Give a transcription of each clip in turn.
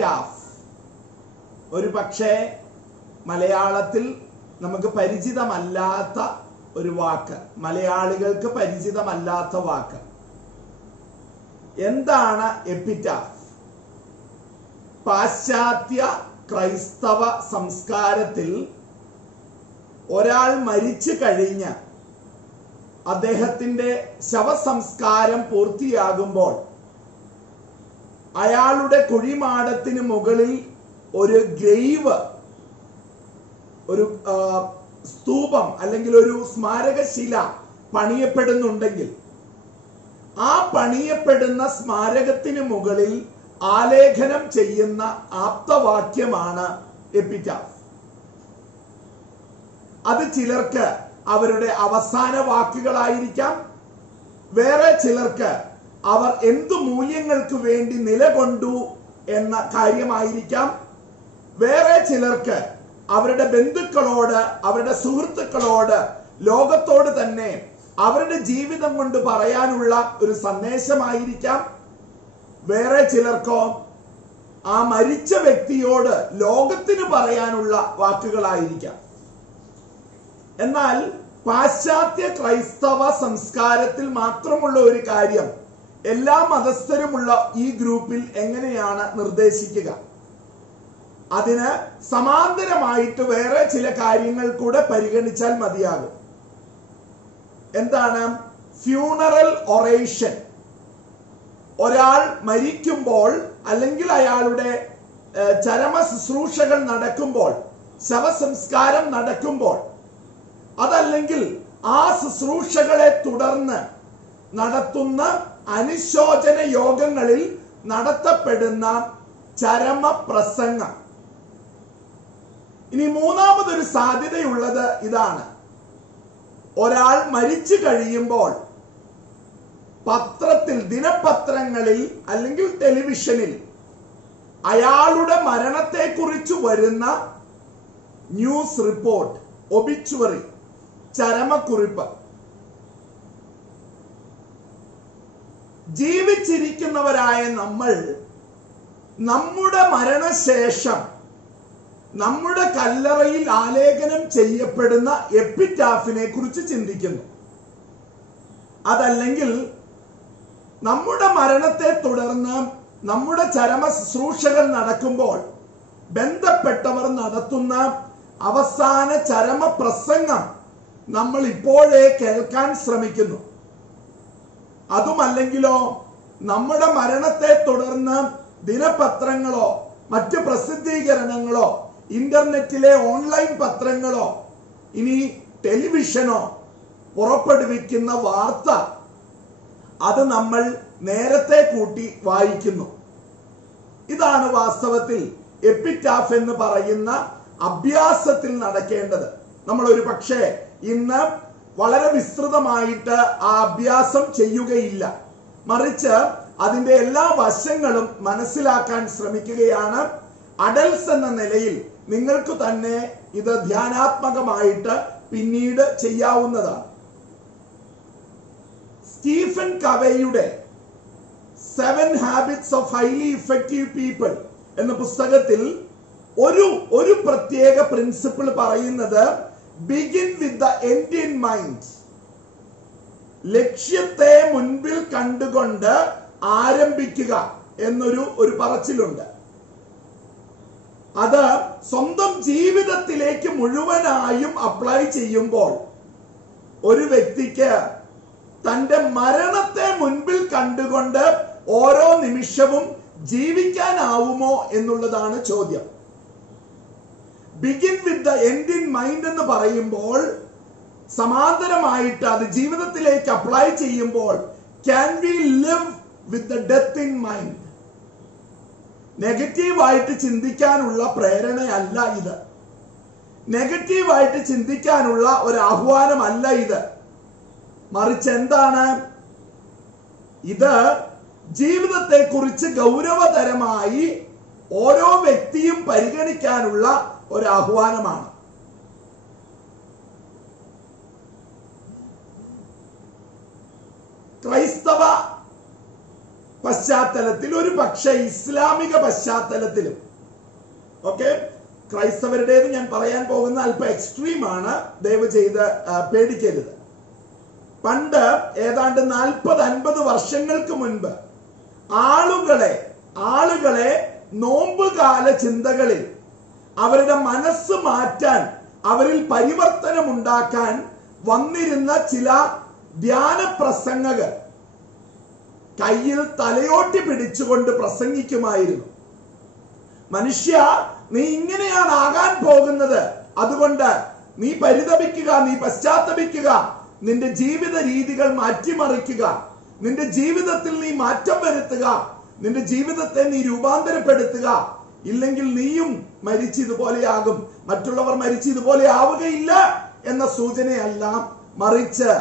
Epitaph ഒരു പക്ഷേ മലയാളത്തിൽ നമുക്ക് പരിചിതമല്ലാത്ത ഒരു വാക്ക്, മലയാളികൾക്ക് പരിചിതമല്ലാത്ത വാക്ക്. എന്താണ് എപ്പിറ്റാഫ്? പാശ്ചാത്യ ക്രൈസ്തവ സംസ്കാരത്തിൽ ഒരാൾ മരിച്ചു കഴിഞ്ഞ് അദ്ദേഹത്തിന്റെ ശവസംസ്കാരം പൂർത്തിയാകുമ്പോൾ അയാളുടെ കുഴിമാടത്തിന് മുകളിൽ ഒരു ഗ്രേവ്, ഒരു സ്തൂപം അല്ലെങ്കിൽ ഒരു സ്മാരകശില പണിയപ്പെടുന്നുണ്ടെങ്കിൽ ആ പണിയപ്പെടുന്ന സ്മാരകത്തിന് മുകളിൽ ആലേഖനം ചെയ്യുന്ന ആപ്തവാക്യമാണ് എപ്പിറ്റാഫ്. അത് ചിലർക്ക് അവരുടെ അവസാന വാക്കുകളായിരിക്കാം, വേറെ ചിലർക്ക് അവർ എന്തു മൂല്യങ്ങൾക്ക് വേണ്ടി നിലകൊണ്ടു എന്ന കാര്യമായിരിക്കാം, വേറെ ചിലർക്ക് അവരുടെ ബന്ധുക്കളോട്, അവരുടെ സുഹൃത്തുക്കളോട്, ലോകത്തോട് തന്നെ അവരുടെ ജീവിതം കൊണ്ട് പറയാനുള്ള ഒരു സന്ദേശമായിരിക്കാം, വേറെ ചിലർക്കോ ആ മരിച്ച വ്യക്തിയോട് ലോകത്തിന് പറയാനുള്ള വാക്കുകളായിരിക്കാം. എന്നാൽ പാശ്ചാത്യ ക്രൈസ്തവ സംസ്കാരത്തിൽ മാത്രമുള്ള ഒരു കാര്യം എല്ലാ മതസ്ഥരുമുള്ള ഈ ഗ്രൂപ്പിൽ എങ്ങനെയാണ് നിർദ്ദേശിക്കുക? അതിന് സമാന്തരമായിട്ട് വേറെ ചില കാര്യങ്ങൾ കൂടെ പരിഗണിച്ചാൽ മതിയാകും. എന്താണ്? Funeral oration. ഒരാൾ മരിക്കുമ്പോൾ അല്ലെങ്കിൽ അയാളുടെ ചരമ ശുശ്രൂഷകൾ നടക്കുമ്പോൾ, ശവസംസ്കാരം നടക്കുമ്പോൾ, അതല്ലെങ്കിൽ ആ ശുശ്രൂഷകളെ തുടർന്ന് നടത്തുന്ന അനുശോചന യോഗങ്ങളിൽ നടത്തപ്പെടുന്ന ചരമ പ്രസംഗം. ഇനി മൂന്നാമതൊരു സാധ്യതയുള്ളത് ഇതാണ്. ഒരാൾ മരിച്ചു കഴിയുമ്പോൾ പത്രത്തിൽ, ദിനപത്രങ്ങളിൽ അല്ലെങ്കിൽ ടെലിവിഷനിൽ അയാളുടെ മരണത്തെക്കുറിച്ച് വരുന്ന ന്യൂസ് റിപ്പോർട്ട്, ഒബിച്വറി, ചരമക്കുറിപ്പ്. ജീവിച്ചിരിക്കുന്നവരായ നമ്മൾ നമ്മുടെ മരണശേഷം നമ്മുടെ കല്ലറയിൽ ആലേഖനം ചെയ്യപ്പെടുന്ന എപ്പിറ്റാഫിനെ കുറിച്ച് ചിന്തിക്കുന്നു. അതല്ലെങ്കിൽ നമ്മുടെ മരണത്തെ തുടർന്ന് നമ്മുടെ ചരമ ശുശ്രൂഷകൾ നടക്കുമ്പോൾ ബന്ധപ്പെട്ടവർ നടത്തുന്ന അവസാന ചരമ പ്രസംഗം നമ്മൾ ഇപ്പോഴേ കേൾക്കാൻ ശ്രമിക്കുന്നു. അതുമല്ലെങ്കിലോ നമ്മുടെ മരണത്തെ തുടർന്ന് ദിനപത്രങ്ങളോ മറ്റ് പ്രസിദ്ധീകരണങ്ങളോ ഇന്റർനെറ്റിലെ ഓൺലൈൻ പത്രങ്ങളോ ഇനി ടെലിവിഷനോ പുറപ്പെടുവിക്കുന്ന വാർത്ത, അത് നമ്മൾ നേരത്തെ കൂട്ടി വായിക്കുന്നു. ഇതാണ് വാസ്തവത്തിൽ എപ്പിറ്റാഫ് എന്ന് പറയുന്ന അഭ്യാസത്തിൽ നടക്കേണ്ടത്. നമ്മൾ ഒരു പക്ഷേ ഇന്ന് വളരെ വിസ്തൃതമായിട്ട് ആ അഭ്യാസം ചെയ്യുകയില്ല, മറിച്ച് അതിന്റെ എല്ലാ വശങ്ങളും മനസ്സിലാക്കാൻ ശ്രമിക്കുകയാണ്. അഡൽസ് എന്ന നിലയിൽ നിങ്ങൾക്ക് തന്നെ ഇത് ധ്യാനാത്മകമായിട്ട് പിന്നീട് ചെയ്യാവുന്നതാണ്. സ്റ്റീഫൻ കവേയുടെ 7 Habits of Highly Effective People എന്ന പുസ്തകത്തിൽ ഒരു പ്രത്യേക പ്രിൻസിപ്പിൾ പറയുന്നത് begin with the end in mind. ലക്ഷ്യത്തെ മുൻപിൽ കണ്ടുകൊണ്ട് ആരംഭിക്കുക എന്നൊരു പറച്ചിലുണ്ട്. അത് സ്വന്തം ജീവിതത്തിലേക്ക് മുഴുവനായും അപ്ലൈ ചെയ്യുമ്പോൾ ഒരു വ്യക്തിക്ക് തന്റെ മരണത്തെ മുൻപിൽ കണ്ടുകൊണ്ട് ഓരോ നിമിഷവും ജീവിക്കാനാവുമോ എന്നുള്ളതാണ് ചോദ്യം. Begin with the end in mind എന്ന് പറയുമ്പോൾ സമാന്തരമായിട്ട് അത് ജീവിതത്തിലേക്ക് അപ്ലൈ ചെയ്യുമ്പോൾ can we live with the death in mind. നെഗറ്റീവായിട്ട് ചിന്തിക്കാനുള്ള പ്രേരണയല്ല ഇത്, നെഗറ്റീവായിട്ട് ചിന്തിക്കാനുള്ള ഒരു ആഹ്വാനമല്ല ഇത്, മറിച്ച് എന്താണ് ഇത്? ജീവിതത്തെക്കുറിച്ച് ഗൗരവതരമായി ഓരോ വ്യക്തിയും പരിഗണിക്കാനുള്ള ഒരു ആഹ്വാനമാണ്. ക്രൈസ്തവ പശ്ചാത്തലത്തിൽ, ഒരു പക്ഷേ ഇസ്ലാമിക പശ്ചാത്തലത്തിലും, ഓക്കെ, ക്രൈസ്തവരുടേത് ഞാൻ പറയാൻ പോകുന്ന അല്പം എക്സ്ട്രീമാണ്, ദയവ് ചെയ്ത് പേടിക്കരുത്. പണ്ട് ഏതാണ്ട് 40-50 വർഷങ്ങൾക്ക് മുൻപ് ആളുകളെ നോമ്പുകാല ചിന്തകളിൽ അവരുടെ മനസ്സ് മാറ്റാൻ, അവരിൽ പരിവർത്തനം ഉണ്ടാക്കാൻ വന്നിരുന്ന ചില ധ്യാന പ്രസംഗകർ കയ്യിൽ തലയോട്ടി പിടിച്ചുകൊണ്ട് പ്രസംഗിക്കുമായിരുന്നു. മനുഷ്യ, നീ ഇങ്ങനെയാണ് ആകാൻ പോകുന്നത്, അതുകൊണ്ട് നീ പരിതപിക്കുക, നീ പശ്ചാത്തപിക്കുക, നിന്റെ ജീവിത രീതികൾ മാറ്റിമറിക്കുക, നിന്റെ ജീവിതത്തിൽ നീ മാറ്റം വരുത്തുക, നിന്റെ ജീവിതത്തെ നീ രൂപാന്തരപ്പെടുത്തുക, ഇല്ലെങ്കിൽ നീയും മരിച്ചതുപോലെയാകും, മറ്റുള്ളവർ മരിച്ചതുപോലെ ആവുകയില്ല എന്ന സൂചനയല്ല, മറിച്ച്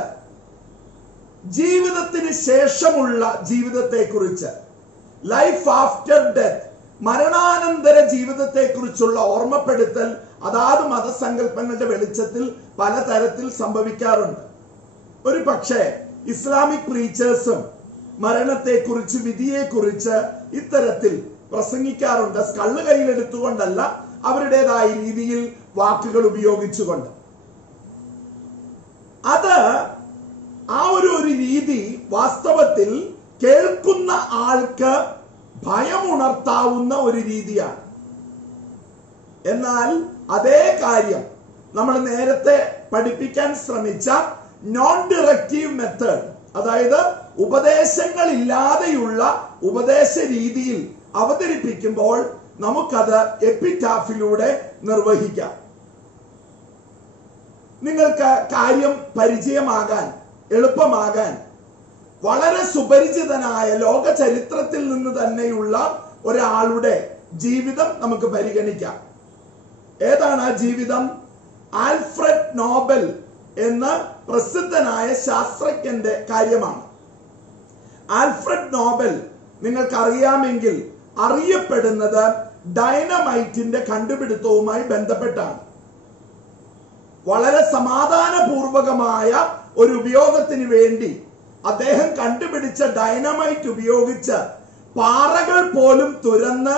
ജീവിതത്തിന് ശേഷമുള്ള ജീവിതത്തെക്കുറിച്ച്, ലൈഫ് ആഫ്റ്റർ ഡെത്ത്, മരണാനന്തര ജീവിതത്തെക്കുറിച്ചുള്ള ഓർമ്മപ്പെടുത്തൽ അതാത് മതസങ്കല്പങ്ങളുടെ വെളിച്ചത്തിൽ പലതരത്തിൽ സംഭവിക്കാറുണ്ട്. ഒരു പക്ഷേ ഇസ്ലാമിക് പ്രീച്ചേഴ്സും മരണത്തെക്കുറിച്ച്, വിധിയെക്കുറിച്ച് ഇത്തരത്തിൽ പ്രസംഗിക്കാറുണ്ട്. കള്ള് കയ്യിലെടുത്തുകൊണ്ടല്ല, അവരുടേതായ രീതിയിൽ വാക്കുകൾ ഉപയോഗിച്ചുകൊണ്ട്. അത് ആ ഒരു രീതി വാസ്തവത്തിൽ കേൾക്കുന്ന ആൾക്ക് ഭയമുണർത്താവുന്ന ഒരു രീതിയാണ്. എന്നാൽ അതേ കാര്യം നമ്മൾ നേരത്തെ പഠിപ്പിക്കാൻ ശ്രമിച്ച നോൺ ഡിറക്റ്റീവ് മെത്തേഡ്, അതായത് ഉപദേശങ്ങളില്ലാതെയുള്ള ഉപദേശ രീതിയിൽ അവതരിപ്പിക്കുമ്പോൾ നമുക്കത് എപ്പിറ്റാഫിലൂടെ നിർവഹിക്കാം. നിങ്ങൾക്ക് കാര്യം പരിചയമാകാൻ, എളുപ്പമാകാൻ വളരെ സുപരിചിതനായ ലോക ചരിത്രത്തിൽ നിന്ന് തന്നെയുള്ള ഒരാളുടെ ജീവിതം നമുക്ക് പരിഗണിക്കാം. ഏതാണ് ആ ജീവിതം? ആൽഫ്രഡ് നോബൽ എന്ന പ്രസിദ്ധനായ ശാസ്ത്രജ്ഞന്റെ കാര്യമാണ്. ആൽഫ്രഡ് നോബൽ നിങ്ങൾക്കറിയാമെങ്കിൽ അറിയപ്പെടുന്നത് ഡൈനമൈറ്റിന്റെ കണ്ടുപിടുത്തവുമായി ബന്ധപ്പെട്ടാണ്. വളരെ സമാധാനപൂർവകമായ ഒരു ഉപയോഗത്തിന് വേണ്ടി അദ്ദേഹം കണ്ടുപിടിച്ച ഡൈനമൈറ്റ് ഉപയോഗിച്ച് പാറകൾ പോലും തുരന്ന്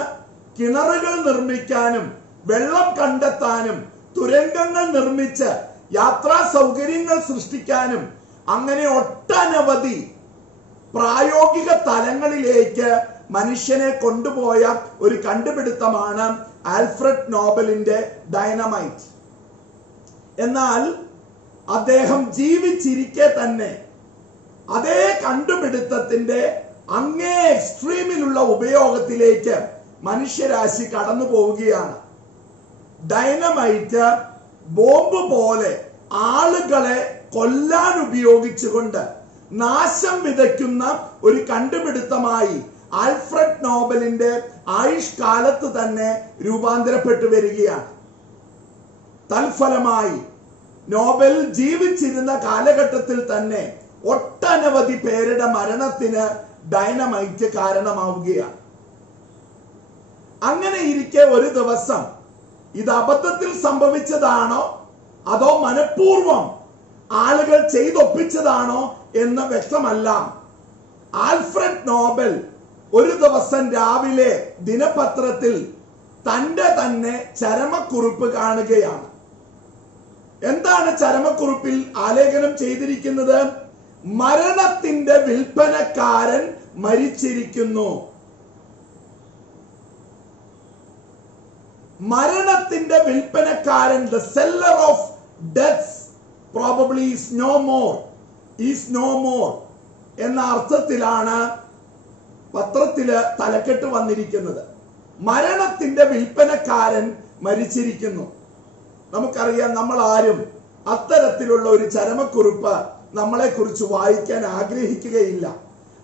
കിണറുകൾ നിർമ്മിക്കാനും വെള്ളം കണ്ടെത്താനും തുരങ്കങ്ങൾ നിർമ്മിച്ച് യാത്രാ സൗകര്യങ്ങൾ സൃഷ്ടിക്കാനും അങ്ങനെ ഒട്ടനവധി പ്രായോഗിക തലങ്ങളിലേക്ക് മനുഷ്യനെ കൊണ്ടുപോയ ഒരു കണ്ടുപിടുത്തമാണ് ആൽഫ്രഡ് നോബലിന്റെ ഡൈനമൈറ്റ്. എന്നാൽ അദ്ദേഹം ജീവിച്ചിരിക്കെ തന്നെ അതേ കണ്ടുപിടുത്തത്തിന്റെ അങ്ങേ എക്സ്ട്രീമിലുള്ള ഉപയോഗത്തിലേക്ക് മനുഷ്യരാശി കടന്നു പോവുകയാണ്. ഡൈനമൈറ്റ് ബോംബ് പോലെ ആളുകളെ കൊല്ലാൻ ഉപയോഗിച്ചുകൊണ്ട് നാശം വിതയ്ക്കുന്ന ഒരു കണ്ടുപിടുത്തമായി ആൽഫ്രഡ് നോബലിന്റെ ആയുഷ്കാലത്ത് തന്നെ രൂപാന്തരപ്പെട്ടു വരികയാണ്. തൽഫലമായി നോബൽ ജീവിച്ചിരുന്ന കാലഘട്ടത്തിൽ തന്നെ ഒട്ടനവധി പേരുടെ മരണത്തിന് ഡൈനമൈറ്റ് കാരണമാവുകയാണ്. അങ്ങനെ ഇരിക്കെ ഒരു ദിവസം ഇത് അബദ്ധത്തിൽ സംഭവിച്ചതാണോ അതോ മനഃപൂർവം ആളുകൾ ചെയ്തൊപ്പിച്ചതാണോ എന്ന് വ്യക്തമല്ല. ആൽഫ്രഡ് നോബൽ ഒരു ദിവസം രാവിലെ ദിനപത്രത്തിൽ തന്റെ തന്നെ ചരമക്കുറിപ്പ് കാണുകയാണ്. എന്താണ് ചരമക്കുറിപ്പിൽ ആലേഖനം ചെയ്തിരിക്കുന്നത്? മരണത്തിന്റെ വിൽപ്പനക്കാരൻ മരിച്ചിരിക്കുന്നു. മരണത്തിന്റെ വിൽപ്പനക്കാരൻ, the seller of deaths probably is no more എന്ന അർത്ഥത്തിലാണ് പത്രത്തില് തലക്കെട്ട് വന്നിരിക്കുന്നത്. മരണത്തിന്റെ വിൽപ്പനക്കാരൻ മരിച്ചിരിക്കുന്നു. നമുക്കറിയാം, നമ്മൾ ആരും അത്തരത്തിലുള്ള ഒരു ചരമക്കുറിപ്പ് നമ്മളെ കുറിച്ച് വായിക്കാൻ ആഗ്രഹിക്കുകയില്ല.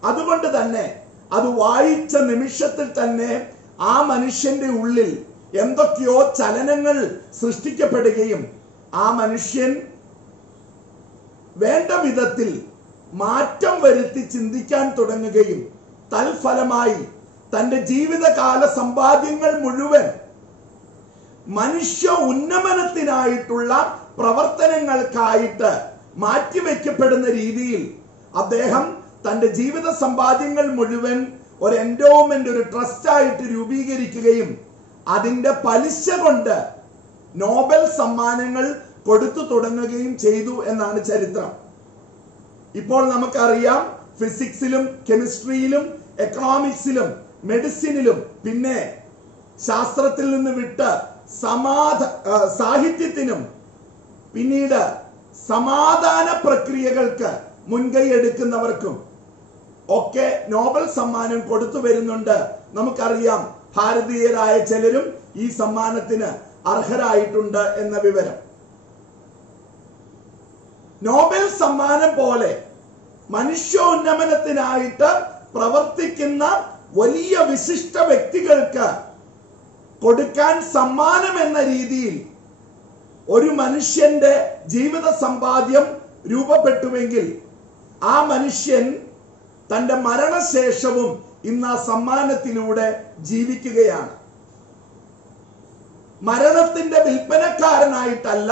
അതുകൊണ്ട് തന്നെ അത് വായിച്ച നിമിഷത്തിൽ തന്നെ ആ മനുഷ്യന്റെ ഉള്ളിൽ എന്തൊക്കെയോ ചലനങ്ങൾ സൃഷ്ടിക്കപ്പെടുകയും ആ മനുഷ്യൻ വേണ്ട വിധത്തിൽ മാറ്റം വരുത്തി ചിന്തിക്കാൻ തുടങ്ങുകയും തൽഫലമായി തന്റെ ജീവിതകാല സമ്പാദ്യങ്ങൾ മുഴുവൻ മനുഷ്യ ഉന്നമനത്തിനായിട്ടുള്ള പ്രവർത്തനങ്ങൾക്കായിട്ട് മാറ്റിവെക്കപ്പെടുന്ന രീതിയിൽ അദ്ദേഹം തന്റെ ജീവിത സമ്പാദ്യങ്ങൾ മുഴുവൻ ഒരു എൻഡോമെന്റ്, ഒരു ട്രസ്റ്റ് ആയിട്ട് രൂപീകരിക്കുകയും അതിന്റെ പലിശ കൊണ്ട് നോബൽ സമ്മാനങ്ങൾ കൊടുത്തു തുടങ്ങുകയും ചെയ്തു എന്നാണ് ചരിത്രം. ഇപ്പോൾ നമുക്കറിയാം, ഫിസിക്സിലും കെമിസ്ട്രിയിലും എക്കണോമിക്സിലും മെഡിസിനിലും പിന്നെ ശാസ്ത്രത്തിൽ നിന്ന് വിട്ട് സാഹിത്യത്തിനും പിന്നീട് സമാധാന പ്രക്രിയകൾക്ക് മുൻകൈ എടുക്കുന്നവർക്കും ഒക്കെ നോബൽ സമ്മാനം കൊടുത്തു വരുന്നുണ്ട്. നമുക്കറിയാം, ഭാരതീയരായ ചിലരും ഈ സമ്മാനത്തിന് അർഹരായിട്ടുണ്ട് എന്ന വിവരം. നോബൽ സമ്മാനം പോലെ മനുഷ്യോന്നമനത്തിനായിട്ട് പ്രവർത്തിക്കുന്ന വലിയ വിശിഷ്ട വ്യക്തികൾക്ക് കൊടുക്കാൻ സമ്മാനം എന്ന രീതിയിൽ ഒരു മനുഷ്യന്റെ ജീവിത സമ്പാദ്യം രൂപപ്പെട്ടുവെങ്കിൽ ആ മനുഷ്യൻ തന്റെ മരണശേഷവും ഇന്ന് ആ സമ്മാനത്തിലൂടെ ജീവിക്കുകയാണ്. മരണത്തിന്റെ വിൽപ്പനക്കാരനായിട്ടല്ല,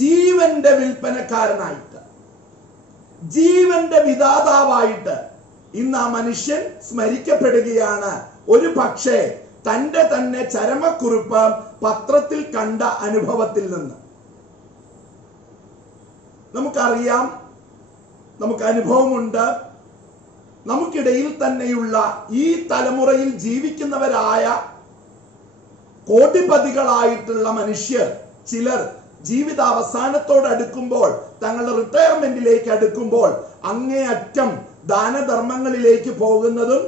ജീവന്റെ വിൽപ്പനക്കാരനായിട്ട്, ജീവന്റെ വിധാതാവായിട്ട് ഇന്ന് ആ മനുഷ്യൻ സ്മരിക്കപ്പെടുകയാണ്. ഒരു പക്ഷേ തന്റെ തന്നെ ചരമക്കുറിപ്പ് പത്രത്തിൽ കണ്ട അനുഭവത്തിൽ നിന്ന്. നമുക്കറിയാം, നമുക്ക് അനുഭവമുണ്ട്. നമുക്കിടയിൽ തന്നെയുള്ള ഈ തലമുറയിൽ ജീവിക്കുന്നവരായ കോടിപതികളായിട്ടുള്ള മനുഷ്യർ ചിലർ ജീവിതാവസാനത്തോട് അടുക്കുമ്പോൾ, തങ്ങളുടെ റിട്ടയർമെന്റിലേക്ക് അടുക്കുമ്പോൾ അങ്ങേയറ്റം ദാനധർമ്മങ്ങളിലേക്ക് പോകുന്നതും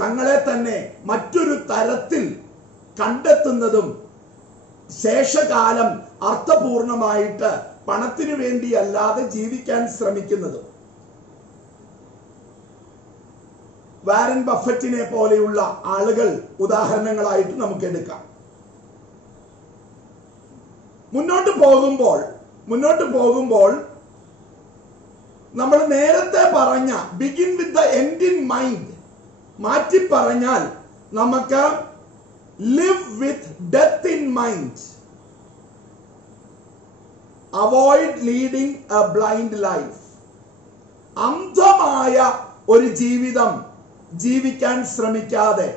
തങ്ങളെ തന്നെ മറ്റൊരു തരത്തിൽ കണ്ടെത്തുന്നതും ശേഷകാലം അർത്ഥപൂർണമായിട്ട് പണത്തിനു വേണ്ടിയല്ലാതെ ജീവിക്കാൻ ശ്രമിക്കുന്നതും. വാരൻ ബഫറ്റിനെ പോലെയുള്ള ആളുകൾ ഉദാഹരണങ്ങളായിട്ട് നമുക്ക് എടുക്കാം. മുന്നോട്ട് പോകുമ്പോൾ നമ്മൾ നേരത്തെ പറഞ്ഞ begin with the end in mind മാറ്റി പറഞ്ഞാൽ നമുക്ക് live with death in mind, avoid leading A blind life. അന്ധമായ ഒരു ജീവിതം ജീവിക്കാൻ ശ്രമിക്കാതെ,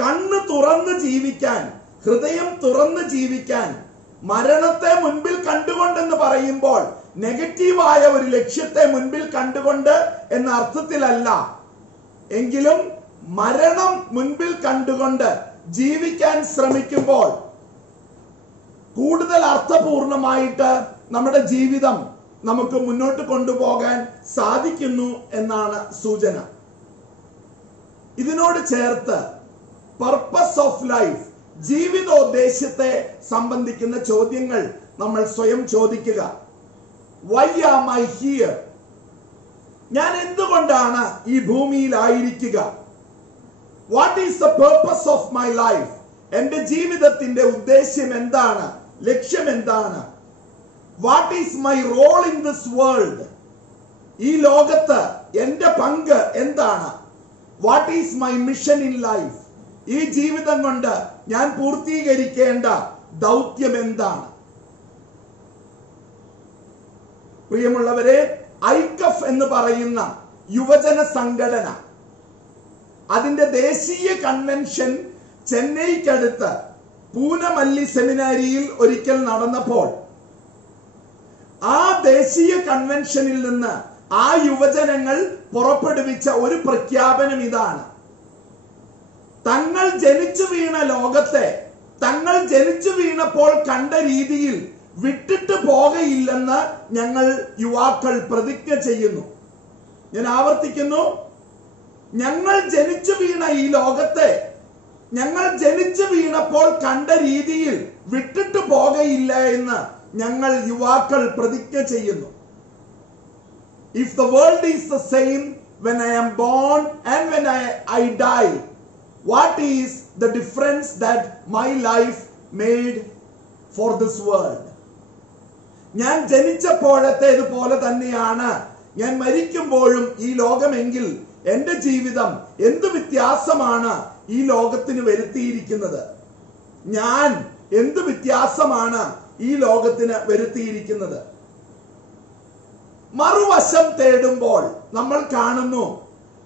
കണ്ണ് തുറന്ന് ജീവിക്കാൻ, ഹൃദയം തുറന്ന് ജീവിക്കാൻ, മരണത്തെ മുൻപിൽ കണ്ടുകൊണ്ടെന്ന് പറയുമ്പോൾ നെഗറ്റീവായ ഒരു ലക്ഷ്യത്തെ മുൻപിൽ കണ്ടുകൊണ്ട് എന്ന അർത്ഥത്തിലല്ല, എങ്കിലും മരണം മുൻപിൽ കണ്ടുകൊണ്ട് ജീവിക്കാൻ ശ്രമിക്കുമ്പോൾ കൂടുതൽ അർത്ഥപൂർണമായിട്ട് നമ്മുടെ ജീവിതം നമുക്ക് മുന്നോട്ട് കൊണ്ടുപോകാൻ സാധിക്കുന്നു എന്നാണ് സൂചന. ഇതിനോട് ചേർത്ത് പർപ്പസ് ഓഫ് ലൈഫ്, ജീവിതോദ്ദേശ്യത്തെ സംബന്ധിക്കുന്ന ചോദ്യങ്ങൾ നമ്മൾ സ്വയം ചോദിക്കുക. Why am I here? ഞാൻ എന്തുകൊണ്ടാണ് ഈ ഭൂമിയിലായിരിക്കുക? What is the purpose of my life? എന്റെ ജീവിതത്തിന്റെ ഉദ്ദേശ്യം എന്താണ്? ലക്ഷ്യം എന്താണ്? What is my role in this world? ഈ ലോകത്ത് എന്റെ പങ്ക് എന്താണ്? What is my mission in life? ഈ ജീവിതം കൊണ്ട് ഞാൻ പൂർത്തീകരിക്കേണ്ട ദൗത്യം എന്താണ്? പ്രിയമുള്ളവരെ, ഐക്കഫ് എന്ന് പറയുന്ന യുവജന സംഘടന, അതിന്റെ ദേശീയ കൺവെൻഷൻ ചെന്നൈക്കടുത്ത് പൂനമല്ലി സെമിനാരിയിൽ ഒരിക്കൽ നടന്നപ്പോൾ ആ ദേശീയ കൺവെൻഷനിൽ നിന്ന് ആ യുവജനങ്ങൾ പുറപ്പെടുവിച്ച ഒരു പ്രഖ്യാപനം ഇതാണ്: തങ്ങൾ ജനിച്ചു വീണ ലോകത്തെ തങ്ങൾ ജനിച്ചു വീണപ്പോൾ കണ്ട രീതിയിൽ വിട്ടിട്ട് പോകയില്ലെന്ന് ഞങ്ങൾ യുവാക്കൾ പ്രതിജ്ഞ ചെയ്യുന്നു. ഞാൻ ആവർത്തിക്കുന്നു, ഞങ്ങൾ ജനിച്ചു വീണ ഈ ലോകത്തെ ഞങ്ങൾ ജനിച്ചു വീണപ്പോൾ കണ്ട രീതിയിൽ വിട്ടിട്ട് പോകയില്ല എന്ന് ഞങ്ങൾ യുവാക്കൾ പ്രതിജ്ഞ ചെയ്യുന്നു. If the world is the same when I am born and when I die, what is the difference that my life made for this world? ഞാൻ ജനിച്ചപ്പോഴത്തേതുപോലെ തന്നെയാണ് ഞാൻ മരിക്കുമ്പോഴും ഈ ലോകമെങ്കിൽ എന്റെ ജീവിതം എന്ത് വ്യത്യാസമാണ് ഈ ലോകത്തിന് വരുത്തിയിരിക്കുന്നത്? ഞാൻ എന്ത് വ്യത്യാസമാണ് ഈ ലോകത്തിന് വരുത്തിയിരിക്കുന്നത്? മറുവശം തേടുമ്പോൾ നമ്മൾ കാണുന്നു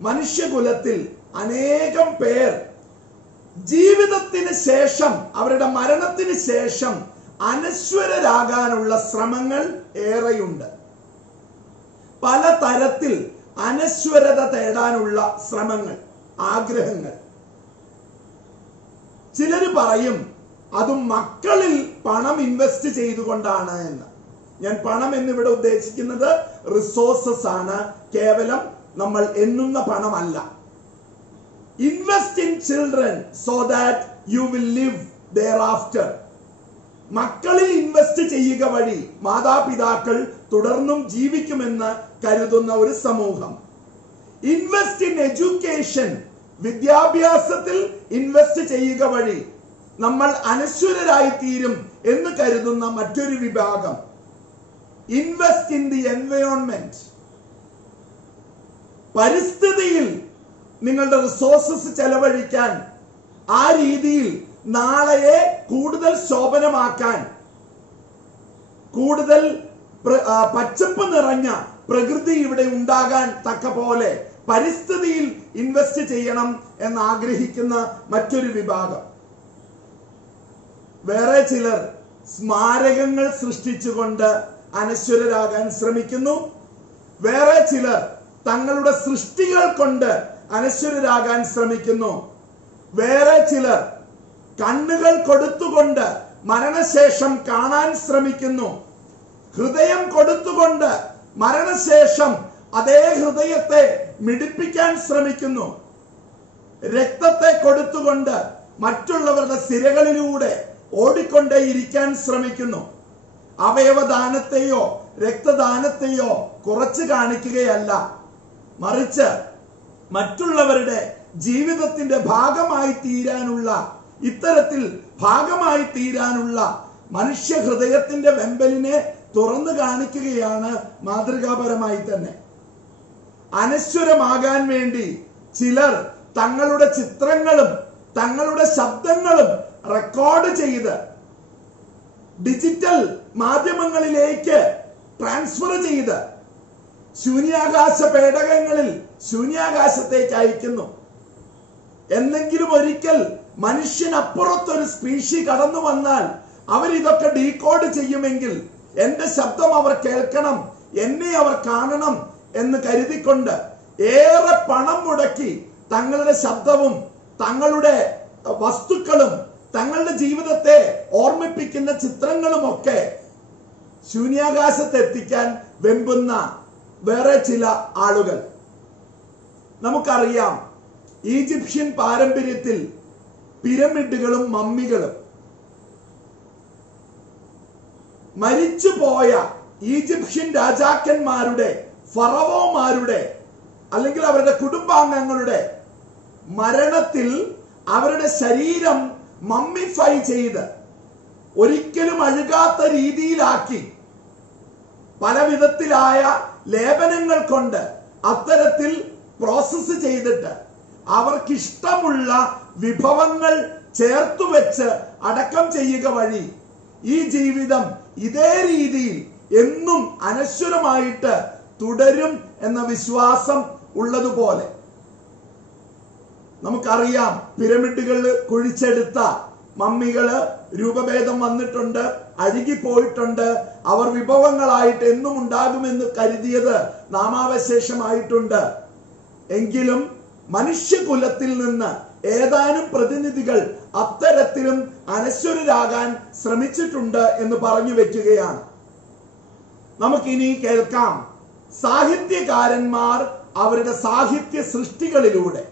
മനുഷ്യകുലത്തിൽ അനേകം പേർ ജീവിതത്തിന് ശേഷം, അവരുടെ മരണത്തിന് ശേഷം അനശ്വരരാകാനുള്ള ശ്രമങ്ങൾ ഏറെയുണ്ട്. പല തരത്തിൽ അനശ്വരത തേടാനുള്ള ശ്രമങ്ങൾ, ആഗ്രഹങ്ങൾ. ചിലർ പറയും അതും മക്കളിൽ പണം ഇൻവെസ്റ്റ് ചെയ്തുകൊണ്ടാണ് എന്ന്. ഞാൻ പണം എന്നിവിടെ ഉദ്ദേശിക്കുന്നത് റിസോഴ്സസ് ആണ്, കേവലം നമ്മൾ എണ്ണുന്ന പണമല്ല. Invest in children so that you will live thereafter. മക്കളിൽ ഇൻവെസ്റ്റ് ചെയ്യുക വഴി മാതാപിതാക്കൾ തുടർന്നും ജീവിക്കുമെന്ന് കരുതുന്ന ഒരു സമൂഹം. ഇൻവെസ്റ്റ് ഇൻ എഡ്യൂക്കേഷൻ, വിദ്യാഭ്യാസത്തിൽ ഇൻവെസ്റ്റ് ചെയ്യുക വഴി നമ്മൾ അനശ്വരരായി തീരും എന്ന് കരുതുന്ന മറ്റൊരു വിഭാഗം. ഇൻവെസ്റ്റ് ഇൻ ദി എൻവയോൺമെന്റ്, പരിസ്ഥിതിയിൽ നിങ്ങളുടെ റിസോഴ്സസ് ചെലവഴിക്കാൻ, ആ രീതിയിൽ നാളെയെ കൂടുതൽ ശോഭനമാക്കാൻ, കൂടുതൽ പച്ചപ്പ് നിറഞ്ഞ പ്രകൃതി ഇവിടെ ഉണ്ടാകാൻ തക്ക പോലെ പരിസ്ഥിതിയിൽ ഇൻവെസ്റ്റ് ചെയ്യണം എന്ന് ആഗ്രഹിക്കുന്ന മറ്റൊരു വിഭാഗം. വേറെ ചിലർ സ്മാരകങ്ങൾ സൃഷ്ടിച്ചുകൊണ്ട് അനശ്വരരാകാൻ ശ്രമിക്കുന്നു. വേറെ ചിലർ തങ്ങളുടെ സൃഷ്ടികൾ കൊണ്ട് അനശ്വരരാകാൻ ശ്രമിക്കുന്നു. വേറെ ചിലർ കണ്ണുകൾ കൊടുത്തുകൊണ്ട് മരണശേഷം കാണാൻ ശ്രമിക്കുന്നു. ഹൃദയം കൊടുത്തുകൊണ്ട് മരണശേഷം അതേ ഹൃദയത്തെ മിടിപ്പിക്കാൻ ശ്രമിക്കുന്നു. രക്തത്തെ കൊടുത്തുകൊണ്ട് മറ്റുള്ളവരുടെ സിരകളിലൂടെ ഓടിക്കൊണ്ടേയിരിക്കാൻ ശ്രമിക്കുന്നു. അവയവദാനത്തെയോ രക്തദാനത്തെയോ കുറച്ച് കാണിക്കുകയല്ല, മറിച്ച് മറ്റുള്ളവരുടെ ജീവിതത്തിന്റെ ഭാഗമായി തീരാനുള്ള, ഇത്തരത്തിൽ ഭാഗമായി തീരാനുള്ള മനുഷ്യ ഹൃദയത്തിന്റെ വെമ്പലിനെ തുറന്നു കാണിക്കുകയാണ് മാതൃകാപരമായി തന്നെ. അനശ്വരമാകാൻ വേണ്ടി ചിലർ തങ്ങളുടെ ചിത്രങ്ങളും തങ്ങളുടെ ശബ്ദങ്ങളും റെക്കോർഡ് ചെയ്ത് ഡിജിറ്റൽ മാധ്യമങ്ങളിലേക്ക് ട്രാൻസ്ഫർ ചെയ്ത് ശൂന്യാകാശ പേടകങ്ങളിൽ ശൂന്യാകാശത്തേക്ക് അയക്കുന്നു. എന്തെങ്കിലും ഒരിക്കൽ മനുഷ്യനപ്പുറത്തൊരു സ്പീഷി കടന്നു വന്നാൽ അവരിതൊക്കെ ഡീകോഡ് ചെയ്യുമെങ്കിൽ എന്റെ ശബ്ദം അവർ കേൾക്കണം, എന്നെ അവർ കാണണം എന്ന് കരുതിക്കൊണ്ട് ഏറെ പണം മുടക്കി തങ്ങളുടെ ശബ്ദവും തങ്ങളുടെ വസ്തുക്കളും തങ്ങളുടെ ജീവിതത്തെ ഓർമ്മിപ്പിക്കുന്ന ചിത്രങ്ങളുമൊക്കെ ശൂന്യാകാശത്തെത്തിക്കാൻ വെമ്പുന്ന വേറെ ചില ആളുകൾ. നമുക്കറിയാം, ഈജിപ്ഷ്യൻ പാരമ്പര്യത്തിൽ പിരമിഡുകളും മമ്മികളും, മരിച്ചുപോയ ഈജിപ്ഷ്യൻ രാജാക്കന്മാരുടെ, ഫറവോമാരുടെ അല്ലെങ്കിൽ അവരുടെ കുടുംബാംഗങ്ങളുടെ മരണത്തിൽ അവരുടെ ശരീരം മമ്മിഫൈ ചെയ്ത് ഒരിക്കലും അഴുകാത്ത രീതിയിലാക്കി പല വിധത്തിലായ ലേപനങ്ങൾ കൊണ്ട് അത്തരത്തിൽ പ്രോസസ് ചെയ്തിട്ട് അവർക്കിഷ്ടമുള്ള വിഭവങ്ങൾ ചേർത്തു വെച്ച് അടക്കം ചെയ്യുക വഴി ഈ ജീവിതം ഇതേ രീതിയിൽ എന്നും അനശ്വരമായിട്ട് തുടരും എന്ന വിശ്വാസം ഉള്ളതുപോലെ നമുക്കറിയാം, പിരമിഡുകൾ കുഴിച്ചെടുത്ത മമ്മികള് രൂപഭേദം വന്നിട്ടുണ്ട്, അഴുകിപ്പോയിട്ടുണ്ട്. അവർ വിഭവങ്ങളായിട്ട് എന്നും ഉണ്ടാകുമെന്ന് കരുതിയത് നാമാവശേഷമായിട്ടുണ്ട്. എങ്കിലും മനുഷ്യകുലത്തിൽ നിന്ന് ഏതാനും പ്രതിനിധികൾ അത്തരത്തിലും അനശ്വരരാകാൻ ശ്രമിച്ചിട്ടുണ്ട് എന്ന് പറഞ്ഞു വെക്കുകയാണ്. നമുക്കിനി കേൾക്കാം, സാഹിത്യകാരന്മാർ അവരുടെ സാഹിത്യ സൃഷ്ടികളിലൂടെ,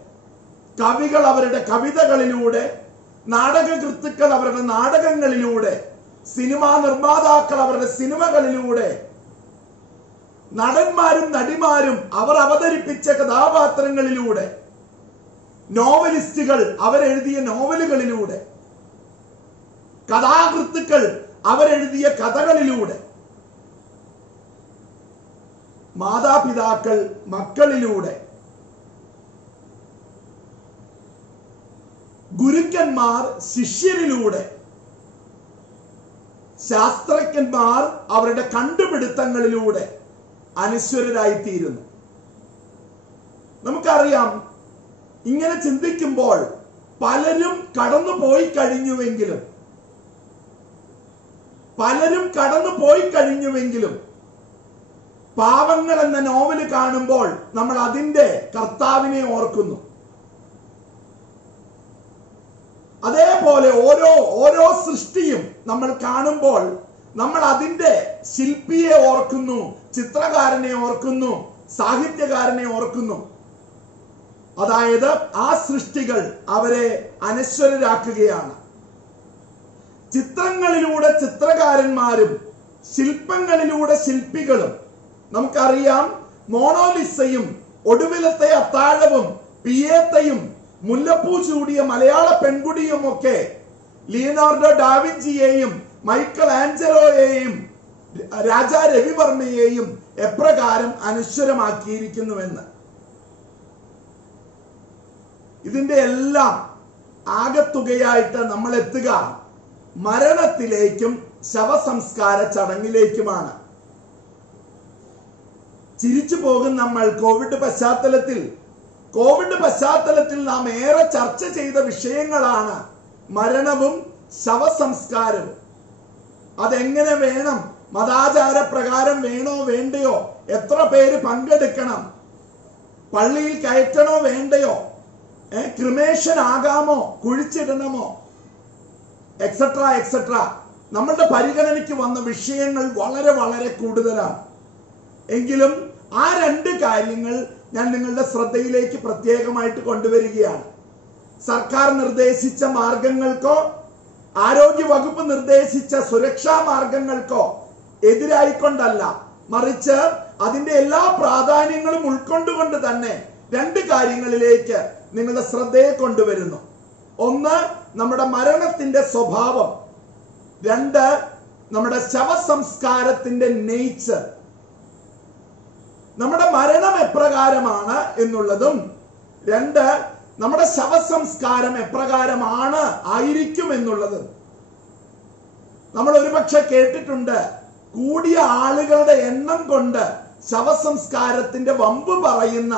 കവികൾ അവരുടെ കവിതകളിലൂടെ, നാടകകൃത്തുക്കൾ അവരുടെ നാടകങ്ങളിലൂടെ, സിനിമാ നിർമ്മാതാക്കൾ അവരുടെ സിനിമകളിലൂടെ, നടന്മാരും നടിമാരും അവർ അവതരിപ്പിച്ച കഥാപാത്രങ്ങളിലൂടെ, നോവലിസ്റ്റുകൾ അവരെഴുതിയ നോവലുകളിലൂടെ, കഥാകൃത്തുക്കൾ അവരെഴുതിയ കഥകളിലൂടെ, മാതാപിതാക്കൾ മക്കളിലൂടെ, ഗുരുക്കന്മാർ ശിഷ്യരിലൂടെ, ശാസ്ത്രജ്ഞന്മാർ അവരുടെ കണ്ടുപിടുത്തങ്ങളിലൂടെ അനശ്വരരായിത്തീരുന്നു. നമുക്കറിയാം, ഇങ്ങനെ ചിന്തിക്കുമ്പോൾ പലരും കടന്നു പോയി കഴിഞ്ഞുവെങ്കിലും പാവങ്ങൾ എന്ന നോവല് കാണുമ്പോൾ നമ്മൾ അതിന്റെ കർത്താവിനെ ഓർക്കുന്നു. അതേപോലെ ഓരോ സൃഷ്ടിയും നമ്മൾ കാണുമ്പോൾ നമ്മൾ അതിന്റെ ശില്പിയെ ഓർക്കുന്നു, ചിത്രകാരനെ ഓർക്കുന്നു, സാഹിത്യകാരനെ ഓർക്കുന്നു. അതായത് ആ സൃഷ്ടികൾ അവരെ അനശ്വരരാക്കുകയാണ്. ചിത്രങ്ങളിലൂടെ ചിത്രകാരന്മാരും ശില്പങ്ങളിലൂടെ ശില്പികളും. നമുക്കറിയാം, മോണോലിസയും ഒടുവിലത്തെ അത്താഴവും പിയേത്തയും മുല്ലപ്പൂ ചൂടിയ മലയാള പെൺകുടിയും ഒക്കെ ലിയനാർഡോ ഡാവിഞ്ചിയെയും മൈക്കൽ ആഞ്ചലോയെയും രാജാ രവിവർമ്മയെയും എപ്രകാരം അനശ്വരമാക്കിയിരിക്കുന്നുവെന്ന്. ഇതിന്റെ എല്ലാം ആകത്തുകയായിട്ട് നമ്മൾ എത്തുക മരണത്തിലേക്കും ശവസംസ്കാര ചടങ്ങിലേക്കുമാണ്. ചിരിച്ചു പോകും നമ്മൾ. കോവിഡ് പശ്ചാത്തലത്തിൽ നാം ഏറെ ചർച്ച ചെയ്ത വിഷയങ്ങളാണ് മരണവും ശവസംസ്കാരവും. അതെങ്ങനെ വേണം, മതാചാര പ്രകാരം വേണോ വേണ്ടയോ, എത്ര പേര് പങ്കെടുക്കണം, പള്ളിയിൽ കയറ്റണോ വേണ്ടയോ, ക്രിമേഷൻ ആകാമോ, കുഴിച്ചിടണമോ, എക്സെട്രാ എക്സെട്രാ. നമ്മളുടെ പരിഗണനയ്ക്ക് വന്ന വിഷയങ്ങൾ വളരെ വളരെ കൂടുതലാണ്. എങ്കിലും ആ രണ്ട് കാര്യങ്ങൾ ഞാൻ നിങ്ങളുടെ ശ്രദ്ധയിലേക്ക് പ്രത്യേകമായിട്ട് കൊണ്ടുവരികയാണ്. സർക്കാർ നിർദ്ദേശിച്ച മാർഗങ്ങൾക്കോ ആരോഗ്യ വകുപ്പ് നിർദ്ദേശിച്ച സുരക്ഷാ മാർഗങ്ങൾക്കോ എതിരായിക്കൊണ്ടല്ല, മറിച്ച് അതിന്റെ എല്ലാ പ്രാധാന്യങ്ങളും ഉൾക്കൊണ്ടുകൊണ്ട് തന്നെ രണ്ട് കാര്യങ്ങളിലേക്ക് നിങ്ങളുടെ ശ്രദ്ധയെ കൊണ്ടുവരുന്നു. ഒന്ന്, നമ്മുടെ മരണത്തിന്റെ സ്വഭാവം. രണ്ട്, നമ്മുടെ ശവസംസ്കാരത്തിന്റെ നേച്ചർ. നമ്മുടെ മരണം എപ്രകാരമാണ് എന്നുള്ളതും, രണ്ട്, നമ്മുടെ ശവസംസ്കാരം എപ്രകാരമാണ് ആയിരിക്കും എന്നുള്ളതും. നമ്മൾ ഒരുപക്ഷെ കേട്ടിട്ടുണ്ട്, കൂടിയ ആളുകളുടെ എണ്ണം കൊണ്ട് ശവസംസ്കാരത്തിന്റെ വമ്പ് പറയുന്ന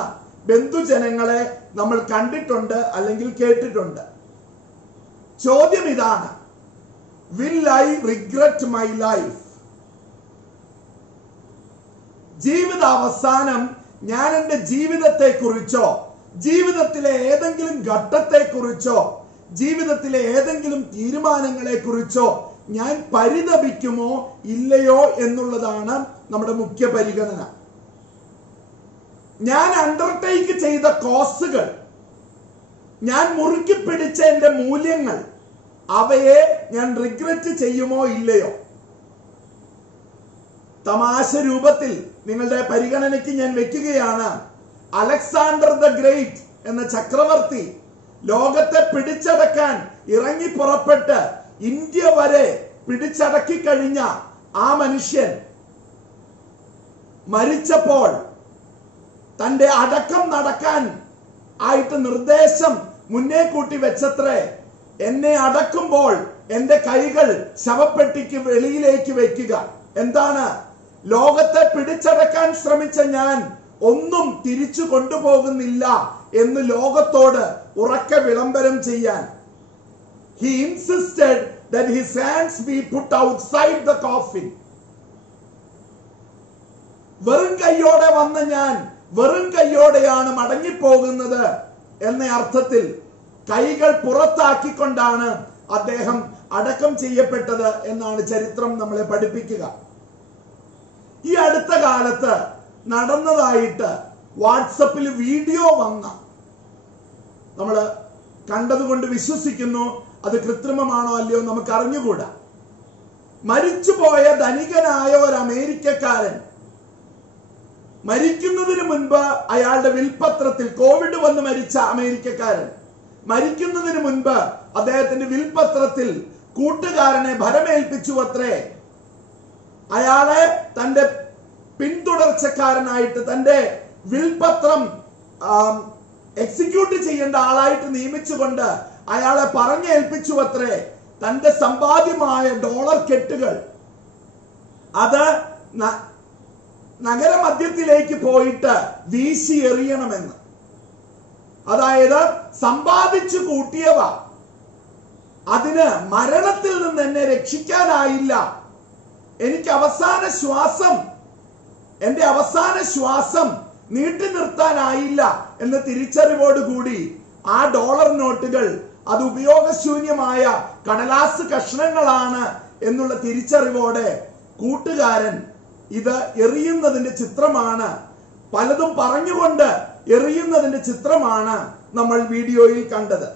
ബന്ധുജനങ്ങളെ നമ്മൾ കണ്ടിട്ടുണ്ട് അല്ലെങ്കിൽ കേട്ടിട്ടുണ്ട്. ചോദ്യം ഇതാണ്, will I regret my life? ജീവിതാവസാനം ഞാൻ എൻ്റെ ജീവിതത്തെ കുറിച്ചോ ജീവിതത്തിലെ ഏതെങ്കിലും ഘട്ടത്തെ കുറിച്ചോ ജീവിതത്തിലെ ഏതെങ്കിലും തീരുമാനങ്ങളെ കുറിച്ചോ ഞാൻ പരിതപിക്കുമോ ഇല്ലയോ എന്നുള്ളതാണ് നമ്മുടെ മുഖ്യ പരിഗണന. ഞാൻ അണ്ടർടേക്ക് ചെയ്ത കോസുകൾ, ഞാൻ മുറുക്കി പിടിച്ച എൻ്റെ മൂല്യങ്ങൾ, അവയെ ഞാൻ റിഗ്രറ്റ് ചെയ്യുമോ ഇല്ലയോ? തമാശ രൂപത്തിൽ നിങ്ങളുടെ പരിഗണനയ്ക്ക് ഞാൻ വെക്കുകയാണ്. അലക്സാണ്ടർ ദ ഗ്രേറ്റ് എന്ന ചക്രവർത്തി ലോകത്തെ പിടിച്ചടക്കാൻ ഇറങ്ങി പുറപ്പെട്ട് ഇന്ത്യ വരെ പിടിച്ചടക്കി കഴിഞ്ഞ ആ മനുഷ്യൻ മരിച്ചപ്പോൾ തന്റെ അടക്കം നടക്കാൻ ആയിട്ട് നിർദ്ദേശം മുന്നേ കൂട്ടി വെച്ചത്രേ, എന്നെ അടക്കുമ്പോൾ എന്റെ കൈകൾ ശവപ്പെട്ടിക്ക് വെളിയിലേക്ക് വെക്കുക. എന്താണ്? ലോകത്തെ പിടിച്ചടക്കാൻ ശ്രമിച്ച ഞാൻ ഒന്നും തിരിച്ചു കൊണ്ടുപോകുന്നില്ല എന്ന് ലോകത്തോട് ഉറക്കെ വിളംബരം ചെയ്യാൻ. He insisted that his hands be put outside the coffin. വെറും കൈയോടെ വന്ന ഞാൻ വെറും കൈയോടെയാണ് മടങ്ങിപ്പോകുന്നത് എന്ന അർത്ഥത്തിൽ കൈകൾ പുറത്താക്കിക്കൊണ്ടാണ് അദ്ദേഹം അടക്കം ചെയ്യപ്പെട്ടത് എന്നാണ് ചരിത്രം നമ്മളെ പഠിപ്പിക്കുക. ഈ അടുത്ത കാലത്ത് നടന്നതായിട്ട് വാട്സപ്പിൽ വീഡിയോ വന്ന നമ്മൾ കണ്ടതുകൊണ്ട് വിശ്വസിക്കുന്നു. അത് കൃത്രിമമാണോ അല്ലയോ നമുക്ക് അറിഞ്ഞുകൂടാ. മരിച്ചുപോയ ധനികനായ ഒരു അമേരിക്കക്കാരൻ മരിക്കുന്നതിന് മുൻപ് അയാളുടെ വിൽപത്രത്തിൽ, കോവിഡ് വന്ന് മരിച്ച അമേരിക്കക്കാരൻ മരിക്കുന്നതിന് മുൻപ് അദ്ദേഹത്തിന്റെ വിൽപത്രത്തിൽ കൂട്ടുകാരനെ ഭരമേൽപ്പിച്ചു അത്രേ അയാളെ തന്റെ പിന്തുടർച്ചക്കാരനായിട്ട്, തന്റെ വിൽപത്രം എക്സിക്യൂട്ട് ചെയ്യേണ്ട ആളായിട്ട് നിയമിച്ചുകൊണ്ട് അയാളെ പറഞ്ഞേൽപ്പിച്ചു അത്രേ തന്റെ സമ്പാദ്യമായ ഡോളർ കെട്ടുകൾ അത് നഗരമധ്യത്തിലേക്ക് പോയിട്ട് വീശി എറിയണമെന്ന്. അതായത് സമ്പാദിച്ചു കൂട്ടിയവ അതിന് മരണത്തിൽ നിന്ന് എന്നെ രക്ഷിക്കാനായില്ല. എനിക്ക് എന്റെ അവസാന ശ്വാസം നീട്ടി നിർത്താനായില്ല എന്ന തിരിച്ചറിവോടുകൂടി ആ ഡോളർ നോട്ടുകൾ അത് ഉപയോഗശൂന്യമായ കടലാസ് കഷ്ണങ്ങളാണ് എന്നുള്ള തിരിച്ചറിവോടെ കൂട്ടുകാരൻ ഇത് എറിയുന്നതിന്റെ ചിത്രമാണ്, പലതും പറഞ്ഞുകൊണ്ട് എറിയുന്നതിന്റെ ചിത്രമാണ് നമ്മൾ വീഡിയോയിൽ കണ്ടത്.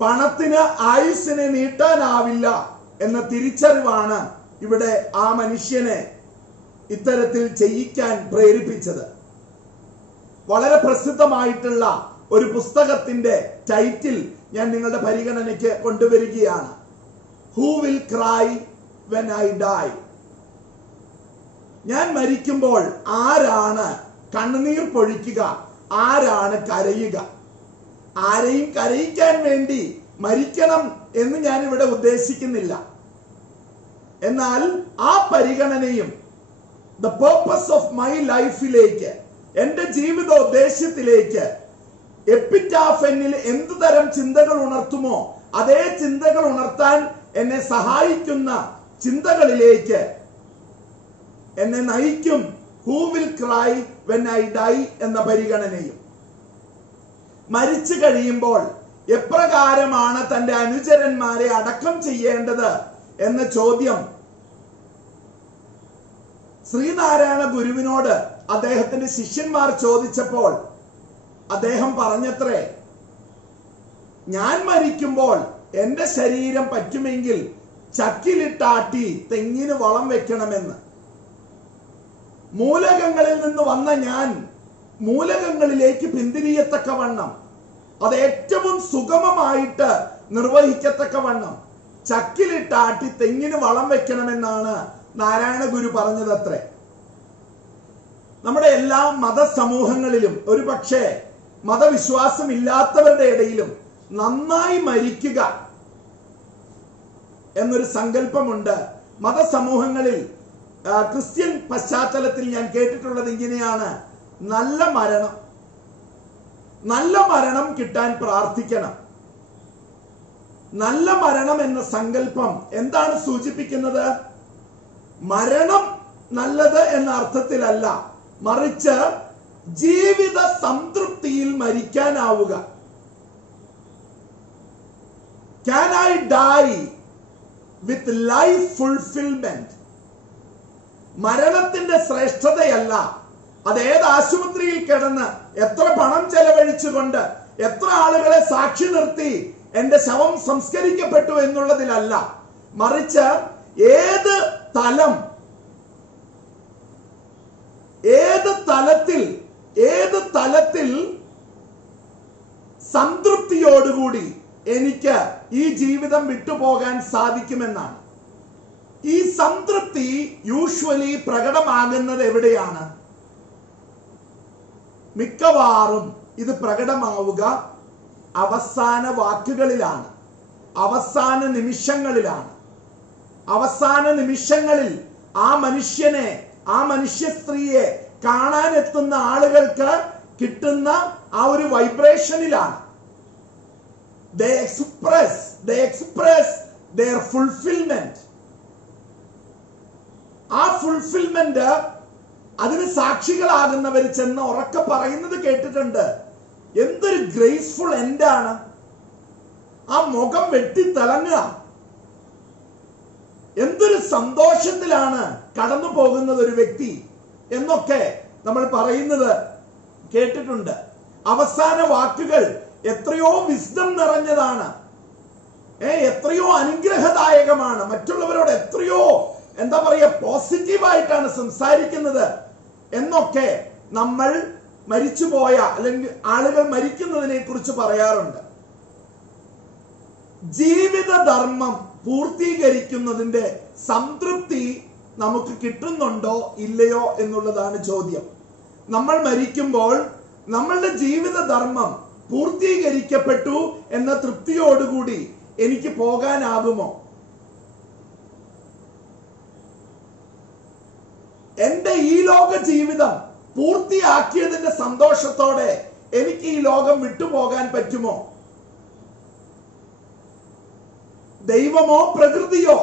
പണത്തിന് ആയുസ്സിനെ നീട്ടാനാവില്ല എന്ന തിരിച്ചറിവാണ് ഇവിടെ ആ മനുഷ്യനെ ഇത്തരത്തിൽ ചെയ്യിക്കാൻ പ്രേരിപ്പിച്ചത്. വളരെ പ്രസിദ്ധമായിട്ടുള്ള ഒരു പുസ്തകത്തിന്റെ ടൈറ്റിൽ ഞാൻ നിങ്ങളുടെ പരിഗണനയ്ക്ക് കൊണ്ടുവരികയാണ്. Who will cry when I die? ഞാൻ മരിക്കുമ്പോൾ ആരാണ് കണ്ണുനീർ പൊഴിക്കുക, ആരാണ് കരയുക? ആരെയും കരയിക്കാൻ വേണ്ടി മരിക്കണം എന്ന് ഞാൻ ഇവിടെ ഉദ്ദേശിക്കുന്നില്ല. എന്നാൽ ആ പരിഗണനയും ദ പേർപ്പസ് ഓഫ് മൈ ലൈഫിലേക്ക്, എന്റെ ജീവിതോദ്ദേശത്തിലേക്ക് എപ്പിറ്റാഫ് എന്നിൽ എന്തു തരം ചിന്തകൾ ഉണർത്തുമോ അതേ ചിന്തകൾ ഉണർത്താൻ എന്നെ സഹായിക്കുന്ന ചിന്തകളിലേക്ക് എന്നെ നയിക്കും who will cry when I die എന്ന പരിഗണനയും. മരിച്ചു കഴിയുമ്പോൾ എപ്രകാരമാണ് തന്റെ അനുചരന്മാരെ അടക്കം ചെയ്യേണ്ടത് എന്ന ചോദ്യം ശ്രീനാരായണ ഗുരുവിനോട് അദ്ദേഹത്തിന്റെ ശിഷ്യന്മാർ ചോദിച്ചപ്പോൾ അദ്ദേഹം പറഞ്ഞത്രേ, ഞാൻ മരിക്കുമ്പോൾ എന്റെ ശരീരം പറ്റുമെങ്കിൽ ചക്കിലിട്ടാട്ടി തെങ്ങിന് വളം വെക്കണമെന്ന്. മൂലകങ്ങളിൽ നിന്ന് വന്ന ഞാൻ മൂലകങ്ങളിലേക്ക് പിന്തിരിയത്തക്കവണ്ണം, അത് ഏറ്റവും സുഗമമായിട്ട് നിർവഹിക്കത്തക്കവണ്ണം ചക്കിലിട്ടാട്ടി തെങ്ങിന് വളം വെക്കണമെന്നാണ് നാരായണ ഗുരു പറഞ്ഞതത്രേ. നമ്മുടെ എല്ലാ മതസമൂഹങ്ങളിലും, ഒരു പക്ഷേ മതവിശ്വാസമില്ലാത്തവരുടെ ഇടയിലും നന്നായി മരിക്കുക എന്നൊരു സങ്കല്പമുണ്ട്. മതസമൂഹങ്ങളിൽ ക്രിസ്ത്യൻ പശ്ചാത്തലത്തിൽ ഞാൻ കേട്ടിട്ടുള്ളത് ഇങ്ങനെയാണ്: നല്ല മരണം കിട്ടാൻ പ്രാർത്ഥിക്കണം. നല്ല മരണം എന്ന സങ്കല്പം എന്താണ് സൂചിപ്പിക്കുന്നത്? മരണം നല്ലത് എന്ന അർത്ഥത്തിലല്ല, മറിച്ച് ജീവിത സംതൃപ്തിയിൽ മരിക്കാനാവുക. Can I die with life fulfillment? മരണത്തിന്റെ ശ്രേഷ്ഠതയല്ല അതേത് ആശുപത്രിയിൽ കിടന്ന് എത്ര പണം ചെലവഴിച്ചുകൊണ്ട് എത്ര ആളുകളെ സാക്ഷി നിർത്തി എന്റെ ശവം സംസ്കരിക്കപ്പെട്ടു എന്നുള്ളതിലല്ല, മറിച്ച് ഏത് തലത്തിൽ സംതൃപ്തിയോടുകൂടി എനിക്ക് ഈ ജീവിതം വിട്ടുപോകാൻ സാധിക്കുമെന്നാണ്. ഈ സംതൃപ്തി യൂഷ്വലി പ്രകടമാകുന്നത് എവിടെയാണ്? മിക്കവാറും ഇത് പ്രകടമാവുക അവസാന വാക്കുകളിലാണ്, അവസാന നിമിഷങ്ങളിലാണ്. അവസാന നിമിഷങ്ങളിൽ ആ മനുഷ്യനെ, ആ മനുഷ്യ സ്ത്രീയെ കാണാനെത്തുന്ന ആളുകൾക്ക് കിട്ടുന്ന ആ ഒരു വൈബ്രേഷനിലാണ്. They express their fulfillment. ആ ഫുൾഫിൽമെന്റ് അതിന് സാക്ഷികളാകുന്നവർ ചെന്ന് ഉറക്കെ പറയുന്നത് കേട്ടിട്ടുണ്ട്. എന്തൊരു ഗ്രേസ്ഫുൾ എൻഡാണ്, ആ മുഖം വെട്ടിത്തിളങ്ങുക, എന്തൊരു സന്തോഷത്തിലാണ് കടന്നു പോകുന്നത് ഒരു വ്യക്തി എന്നൊക്കെ നമ്മൾ പറയുന്നത് കേട്ടിട്ടുണ്ട്. അവസാന വാക്കുകൾ എത്രയോ വിസ്ഡം നിറഞ്ഞതാണ്, എത്രയോ അനുഗ്രഹദായകമാണ്, മറ്റുള്ളവരോട് എത്രയോ എന്താ പറയുക പോസിറ്റീവായിട്ടാണ് സംസാരിക്കുന്നത് എന്നൊക്കെ നമ്മൾ മരിച്ചുപോയ അല്ലെങ്കിൽ ആളുകൾ മരിക്കുന്നതിനെ കുറിച്ച് പറയാറുണ്ട്. ജീവിത ധർമ്മം പൂർത്തീകരിക്കുന്നതിന്റെ സംതൃപ്തി നമുക്ക് കിട്ടുന്നുണ്ടോ ഇല്ലയോ എന്നുള്ളതാണ് ചോദ്യം. നമ്മൾ മരിക്കുമ്പോൾ നമ്മളുടെ ജീവിത ധർമ്മം പൂർത്തീകരിക്കപ്പെട്ടു എന്ന തൃപ്തിയോടുകൂടി എനിക്ക് പോകാനാകുമോ? എന്റെ ഈ ലോക ജീവിതം പൂർത്തിയാക്കിയതിന്റെ സന്തോഷത്തോടെ എനിക്ക് ഈ ലോകം വിട്ടുപോകാൻ പറ്റുമോ? ദൈവമോ പ്രകൃതിയോ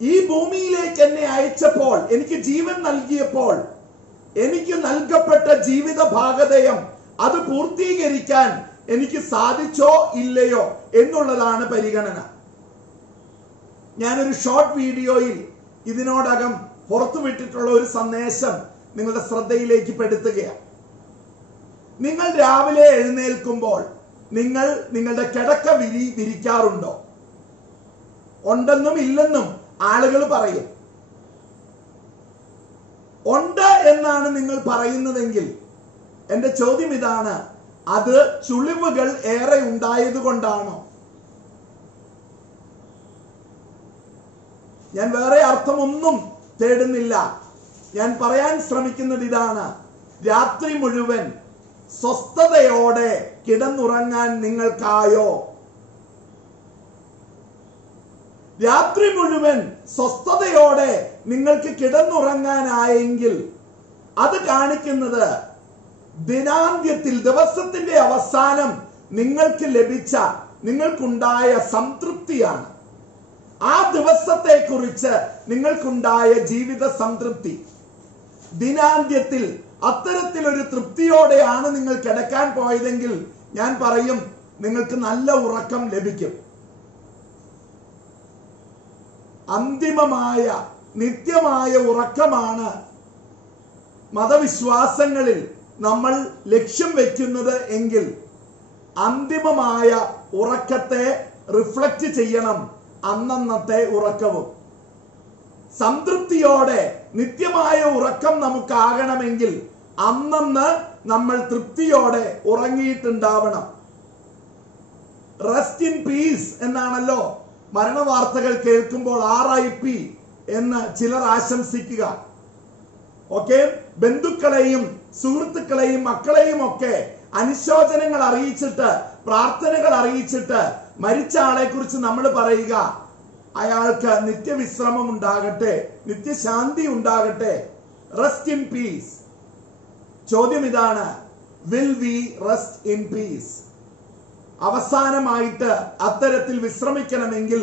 ഈ ഭൂമിയിലേക്ക് എന്നെ അയച്ചപ്പോൾ, എനിക്ക് ജീവൻ നൽകിയപ്പോൾ, എനിക്ക് നൽകപ്പെട്ട ജീവിത ഭാഗധേയം അത് പൂർത്തീകരിക്കാൻ എനിക്ക് സാധിച്ചോ ഇല്ലയോ എന്നുള്ളതാണ് പരിഗണന. ഞാനൊരു ഷോർട്ട് വീഡിയോയിൽ ഇതിനോടകം പുറത്തുവിട്ടിട്ടുള്ള ഒരു സന്ദേശം നിങ്ങളുടെ ശ്രദ്ധയിലേക്ക് പെടുത്തുകയാണ്. നിങ്ങൾ രാവിലെ എഴുന്നേൽക്കുമ്പോൾ നിങ്ങൾ നിങ്ങളുടെ കിടക്ക വിരിക്കാറുണ്ടോ? ഉണ്ടെന്നും ഇല്ലെന്നും ആളുകൾ പറയും. ഉണ്ട് എന്നാണ് നിങ്ങൾ പറയുന്നതെങ്കിൽ എന്റെ ചോദ്യം ഇതാണ്, അത് ചുളിവുകൾ ഏറെ ഉണ്ടായത് കൊണ്ടാണോ? ഞാൻ വേറെ അർത്ഥമൊന്നും തേടുന്നില്ല. ഞാൻ പറയാൻ ശ്രമിക്കുന്നത് ഇതാണ്, രാത്രി മുഴുവൻ സ്വസ്ഥതയോടെ കിടന്നുറങ്ങാൻ നിങ്ങൾക്കായോ? രാത്രി മുഴുവൻ സ്വസ്ഥതയോടെ നിങ്ങൾക്ക് കിടന്നുറങ്ങാനായെങ്കിൽ അത് കാണിക്കുന്നത് ദിനാന്ത്യത്തിൽ, ദിവസത്തിന്റെ അവസാനം നിങ്ങൾക്ക് ലഭിച്ച, നിങ്ങൾക്കുണ്ടായ സംതൃപ്തിയാണ്. ആ ദിവസത്തെ കുറിച്ച് നിങ്ങൾക്കുണ്ടായ ജീവിത സംതൃപ്തി. ദിനാന്ത്യത്തിൽ അത്തരത്തിലൊരു തൃപ്തിയോടെയാണ് നിങ്ങൾ കിടക്കാൻ പോയതെങ്കിൽ ഞാൻ പറയും നിങ്ങൾക്ക് നല്ല ഉറക്കം ലഭിക്കും. അന്തിമമായ നിത്യമായ ഉറക്കമാണ് മതവിശ്വാസങ്ങളിൽ നമ്മൾ ലക്ഷ്യം വെക്കുന്നത് എങ്കിൽ അന്തിമമായ ഉറക്കത്തെ റിഫ്ലക്റ്റ് ചെയ്യണം അന്നന്നത്തെ ഉറക്കവും. സംതൃപ്തിയോടെ നിത്യമായ ഉറക്കം നമുക്കാകണമെങ്കിൽ അന്നന്ന് നമ്മൾ തൃപ്തിയോടെ ഉറങ്ങിയിട്ടുണ്ടാവണം. റെസ്റ്റ് ഇൻ പീസ് എന്നാണല്ലോ മരണവാർത്തകൾ കേൾക്കുമ്പോൾ RIP എന്ന് ചിലർ ആശംസിക്കുക. ഓക്കെ, ബന്ധുക്കളെയും സുഹൃത്തുക്കളെയും മക്കളെയും ഒക്കെ അനുശോചനങ്ങൾ അറിയിച്ചിട്ട്, പ്രാർത്ഥനകൾ അറിയിച്ചിട്ട് മരിച്ച ആളെ കുറിച്ച് നമ്മൾ പറയുക, അയാൾക്ക് നിത്യവിശ്രമം ഉണ്ടാകട്ടെ, നിത്യശാന്തി ഉണ്ടാകട്ടെ, റെസ്റ്റ് ഇൻ പീസ്. ചോദ്യം ഇതാണ്, will we rest in peace? അവസാനമായിട്ട് അത്തരത്തിൽ വിശ്രമിക്കണമെങ്കിൽ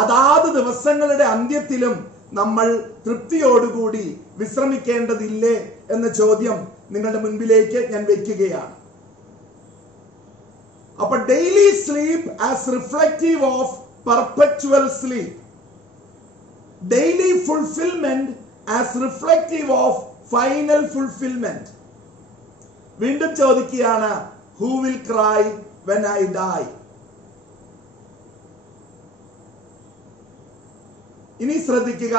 അതാത് ദിവസങ്ങളുടെ അന്ത്യത്തിലും നമ്മൾ തൃപ്തിയോടുകൂടി വിശ്രമിക്കേണ്ടതില്ലേ എന്ന ചോദ്യം നിങ്ങളുടെ മുൻപിലേക്ക് ഞാൻ വെക്കുകയാണ്. അപ്പൊ daily sleep as reflective of perpetual sleep, daily fulfilment as reflective of final fulfilment. വീണ്ടും ചോദിക്കുകയാണ്, who will cry when I die? ഇനി ശ്രദ്ധിക്കുക,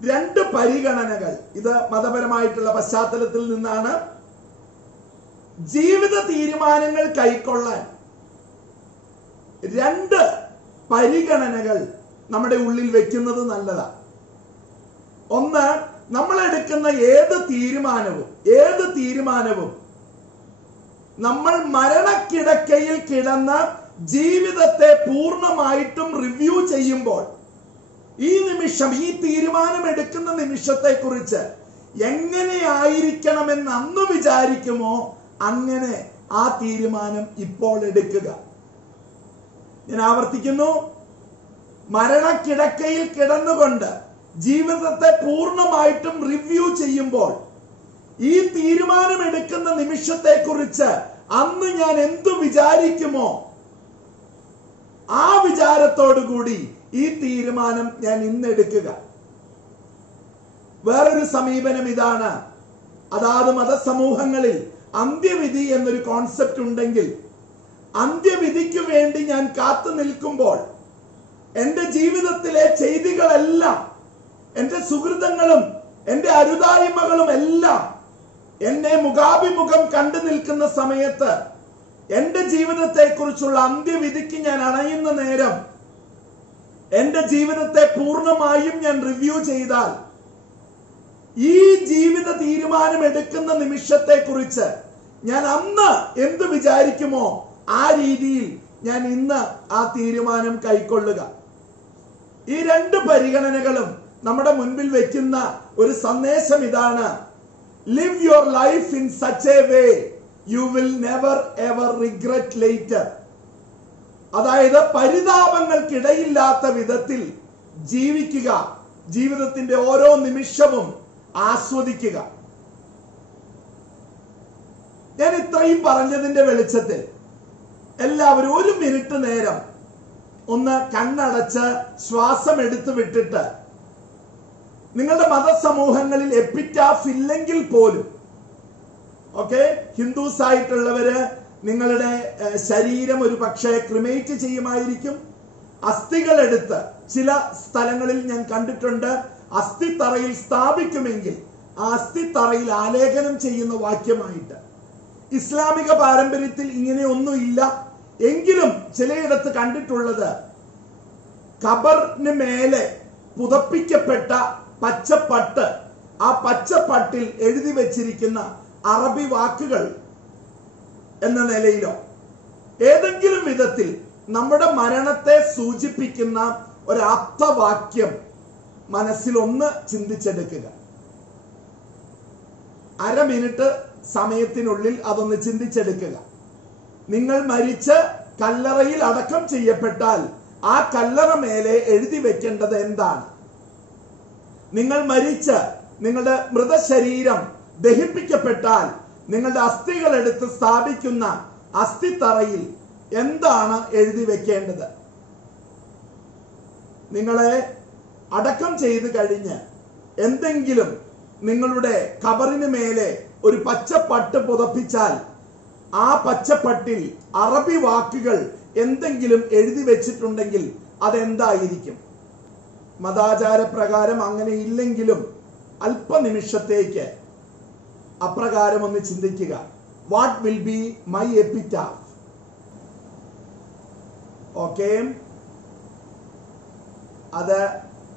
രണ്ട് പരിഗണനകൾ. ഇത് മതപരമായിട്ടുള്ള പശ്ചാത്തലത്തിൽ നിന്നാണ്. ജീവിത തീരുമാനങ്ങൾ കൈക്കൊള്ളാൻ രണ്ട് പരിഗണനകൾ നമ്മുടെ ഉള്ളിൽ വെക്കുന്നത് നല്ലതാണ്. ഒന്ന്, നമ്മൾ എടുക്കുന്ന ഏത് തീരുമാനവും നമ്മൾ മരണക്കിടക്കയിൽ കിടന്ന് ജീവിതത്തെ പൂർണ്ണമായിട്ടും റിവ്യൂ ചെയ്യുമ്പോൾ, ഈ നിമിഷം, ഈ തീരുമാനം എടുക്കുന്ന നിമിഷത്തെ കുറിച്ച് എങ്ങനെയായിരിക്കണമെന്ന് അന്ന് വിചാരിക്കുമോ അങ്ങനെ ആ തീരുമാനം ഇപ്പോൾ എടുക്കുക. ഞാൻ ആവർത്തിക്കുന്നു, മരണക്കിടക്കയിൽ കിടന്നുകൊണ്ട് ജീവിതത്തെ പൂർണ്ണമായിട്ടും റിവ്യൂ ചെയ്യുമ്പോൾ ഈ തീരുമാനം എടുക്കുന്ന നിമിഷത്തെ കുറിച്ച് അന്ന് ഞാൻ എന്തു വിചാരിക്കുമോ ആ വിചാരത്തോടുകൂടി ഈ തീരുമാനം ഞാൻ ഇന്ന് എടുക്കുക. വേറൊരു സമീപനം ഇതാണ്, അതാത് മതസമൂഹങ്ങളിൽ അന്ത്യവിധി എന്നൊരു കോൺസെപ്റ്റ് ഉണ്ടെങ്കിൽ അന്ത്യവിധിക്ക് വേണ്ടി ഞാൻ കാത്തു നിൽക്കുമ്പോൾ എന്റെ ജീവിതത്തിലെ ചെയ്തികളെല്ലാം, എന്റെ സുഹൃതങ്ങളും എന്റെ അരുതായ്മകളും എല്ലാം എന്നെ മുഖാഭിമുഖം കണ്ടു നിൽക്കുന്ന സമയത്ത് എന്റെ ജീവിതത്തെ കുറിച്ചുള്ള അന്ത്യവിധിക്ക് ഞാൻ അണയുന്ന നേരം എന്റെ ജീവിതത്തെ പൂർണ്ണമായും ഞാൻ റിവ്യൂ ചെയ്താൽ ഈ ജീവിത തീരുമാനം എടുക്കുന്ന നിമിഷത്തെ കുറിച്ച് ഞാൻ അന്ന് എന്ത് വിചാരിക്കുമോ ആ രീതിയിൽ ഞാൻ ഇന്ന് ആ തീരുമാനം കൈക്കൊള്ളുക. ഈ രണ്ട് പരിഗണനകളും നമ്മുടെ മുൻപിൽ വെക്കുന്ന ഒരു സന്ദേശം ഇതാണ്, Live your life in such a way you will never ever regret later. അതായത് പരിതാപങ്ങൾക്കിടയില്ലാത്ത വിധത്തിൽ ജീവിക്കുക, ജീവിതത്തിന്റെ ഓരോ നിമിഷവും ആസ്വദിക്കുക. ഞാൻ ഇത്രയും പറഞ്ഞതിന്റെ വെളിച്ചത്തിൽ എല്ലാവരും ഒരു മിനിറ്റ് നേരം ഒന്ന് കണ്ണടച്ച് ശ്വാസം എടുത്തു വിട്ടിട്ട്, നിങ്ങളുടെ മതസമൂഹങ്ങളിൽ എപ്പിറ്റാഫ് ഇല്ലെങ്കിൽ പോലും, ഓക്കെ, ഹിന്ദുസ് ആയിട്ടുള്ളവര് നിങ്ങളുടെ ശരീരം ഒരു പക്ഷേ ക്രിമേറ്റ് ചെയ്യുമായിരിക്കും. അസ്ഥികൾ എടുത്ത് ചില സ്ഥലങ്ങളിൽ ഞാൻ കണ്ടിട്ടുണ്ട്, അസ്ഥിത്തറയിൽ സ്ഥാപിക്കുമെങ്കിൽ ആ അസ്ഥിത്തറയിൽ ആലേഖനം ചെയ്യുന്ന വാക്യമായിട്ട്. ഇസ്ലാമിക പാരമ്പര്യത്തിൽ ഇങ്ങനെയൊന്നുമില്ല. എങ്കിലും ചിലയിടത്ത് കണ്ടിട്ടുള്ളത് ഖബറിന് മേലെ പുതപ്പിക്കപ്പെട്ട പച്ചപ്പട്ട്, ആ പച്ചപ്പട്ടിൽ എഴുതി വെച്ചിരിക്കുന്ന അറബി വാക്കുകൾ എന്ന നിലയിലോ ഏതെങ്കിലും വിധത്തിൽ നമ്മുടെ മരണത്തെ സൂചിപ്പിക്കുന്ന ഒരാപ്തവാക്യം മനസ്സിലൊന്ന് ചിന്തിച്ചെടുക്കുക. അരമിനിറ്റ് സമയത്തിനുള്ളിൽ അതൊന്ന് ചിന്തിച്ചെടുക്കുക. നിങ്ങൾ മരിച്ച് കല്ലറയിൽ അടക്കം ചെയ്യപ്പെട്ടാൽ ആ കല്ലറ മേലെ എഴുതി വെക്കേണ്ടത് എന്താണ്? നിങ്ങൾ മരിച്ച് നിങ്ങളുടെ മൃതശരീരം ദഹിപ്പിക്കപ്പെട്ടാൽ നിങ്ങളുടെ അസ്ഥികൾ എടുത്ത് സ്ഥാപിക്കുന്ന അസ്ഥിത്തറയിൽ എന്താണ് എഴുതി വെക്കേണ്ടത്? നിങ്ങളെ അടക്കം ചെയ്ത് കഴിഞ്ഞ് എന്തെങ്കിലും നിങ്ങളുടെ ഖബറിന് മേലെ ഒരു പച്ചപ്പട്ട് പുതപ്പിച്ചാൽ ആ പച്ചപ്പട്ടിൽ അറബി വാക്കുകൾ എന്തെങ്കിലും എഴുതി വെച്ചിട്ടുണ്ടെങ്കിൽ അതെന്തായിരിക്കും? മതാചാര പ്രകാരം അങ്ങനെ ഇല്ലെങ്കിലും അല്പനിമിഷത്തേക്ക് അപ്രകാരം ഒന്ന് ചിന്തിക്കുക. What will be my epitaph? Okay, അത്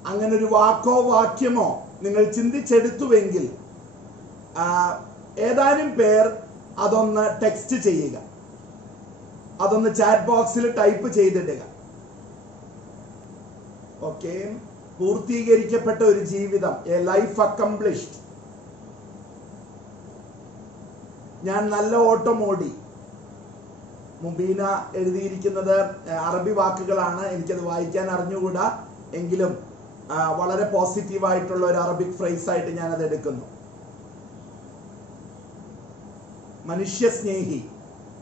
അങ്ങനെ ഒരു വാക്കോ വാക്യമോ നിങ്ങൾ ചിന്തിച്ചെടുത്തുവെങ്കിൽ ഏതാനും പേർ അതൊന്ന് ടെക്സ്റ്റ് ചെയ്യുക, അതൊന്ന് ചാറ്റ് ബോക്സിൽ ടൈപ്പ് ചെയ്തിടുക. ഓക്കെ, പൂർത്തീകരിക്കപ്പെട്ട ഒരു ജീവിതം, എ ലൈഫ് അക്കംപ്ലിഷ്ഡ്. ഞാൻ നല്ല ഓട്ടം ഓടി. മുബീന എഴുതിയിരിക്കുന്നത് അറബി വാക്കുകളാണ്, എനിക്കത് വായിക്കാൻ അറിഞ്ഞുകൂടാ, എങ്കിലും വളരെ പോസിറ്റീവായിട്ടുള്ള ഒരു അറബിക് ഫ്രേസ് ആയിട്ട് ഞാൻ അത് എടുക്കുന്നു. മനുഷ്യസ്നേഹി,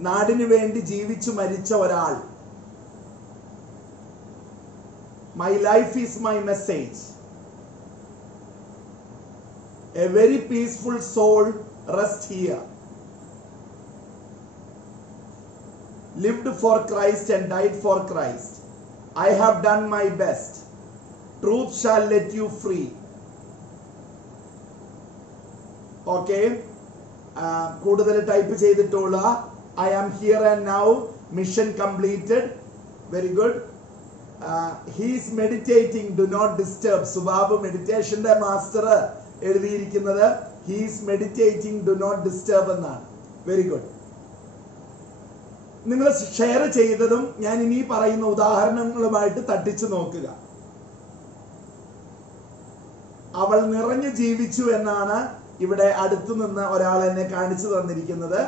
നാടിനു വേണ്ടി ജീവിച്ചു മരിച്ച ഒരാൾ. My life is my message. A very peaceful soul rest here. Lived for Christ and died for Christ. I have done my best. Truth shall let you free. Okay. കൂടുതൽ ടൈപ്പ് ചെയ്തിട്ടുള്ള I am here and now. Mission completed. Very good. He is meditating. Do not disturb. സുബാബ് മെഡിറ്റേഷന്റെ master എഴുതിയിരിക്കുന്നത് he is meditating. Do not disturb എന്നാണ്. Very good. നിങ്ങൾ share ചെയ്തതും ഞാൻ ഇനി പറയുന്ന ഉദാഹരണങ്ങളുമായിട്ട് തട്ടിച്ചു നോക്കുക. അവൾ നിറഞ്ഞു ജീവിച്ചു എന്നാണ് ഇവിടെ അടുത്തു നിന്ന് ഒരാൾ എന്നെ കാണിച്ചു തന്നിരിക്കുന്നത്.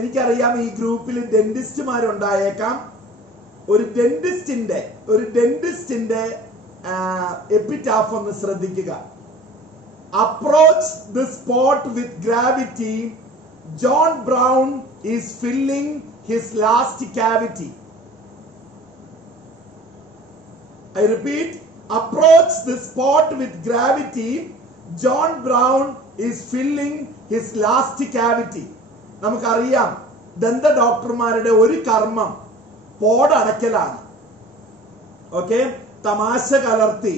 എനിക്കറിയാം ഈ ഗ്രൂപ്പിൽ ഡെന്റിസ്റ്റുമാരുണ്ടായേക്കാം. ഒരു ഡെന്റിസ്റ്റിന്റെ എപ്പിറ്റാഫ് ഒന്ന് ശ്രദ്ധിക്കുക. Approach the spot with gravity. John Brown is filling his last cavity. I repeat, approach the spot with gravity. John Brown is filling his last cavity. നമുക്കറിയാം ദന്ത ഡോക്ടർമാരുടെ ഒരു കർമ്മം പോടടക്കലാണ്. ഓക്കെ, തമാശ കലർത്തി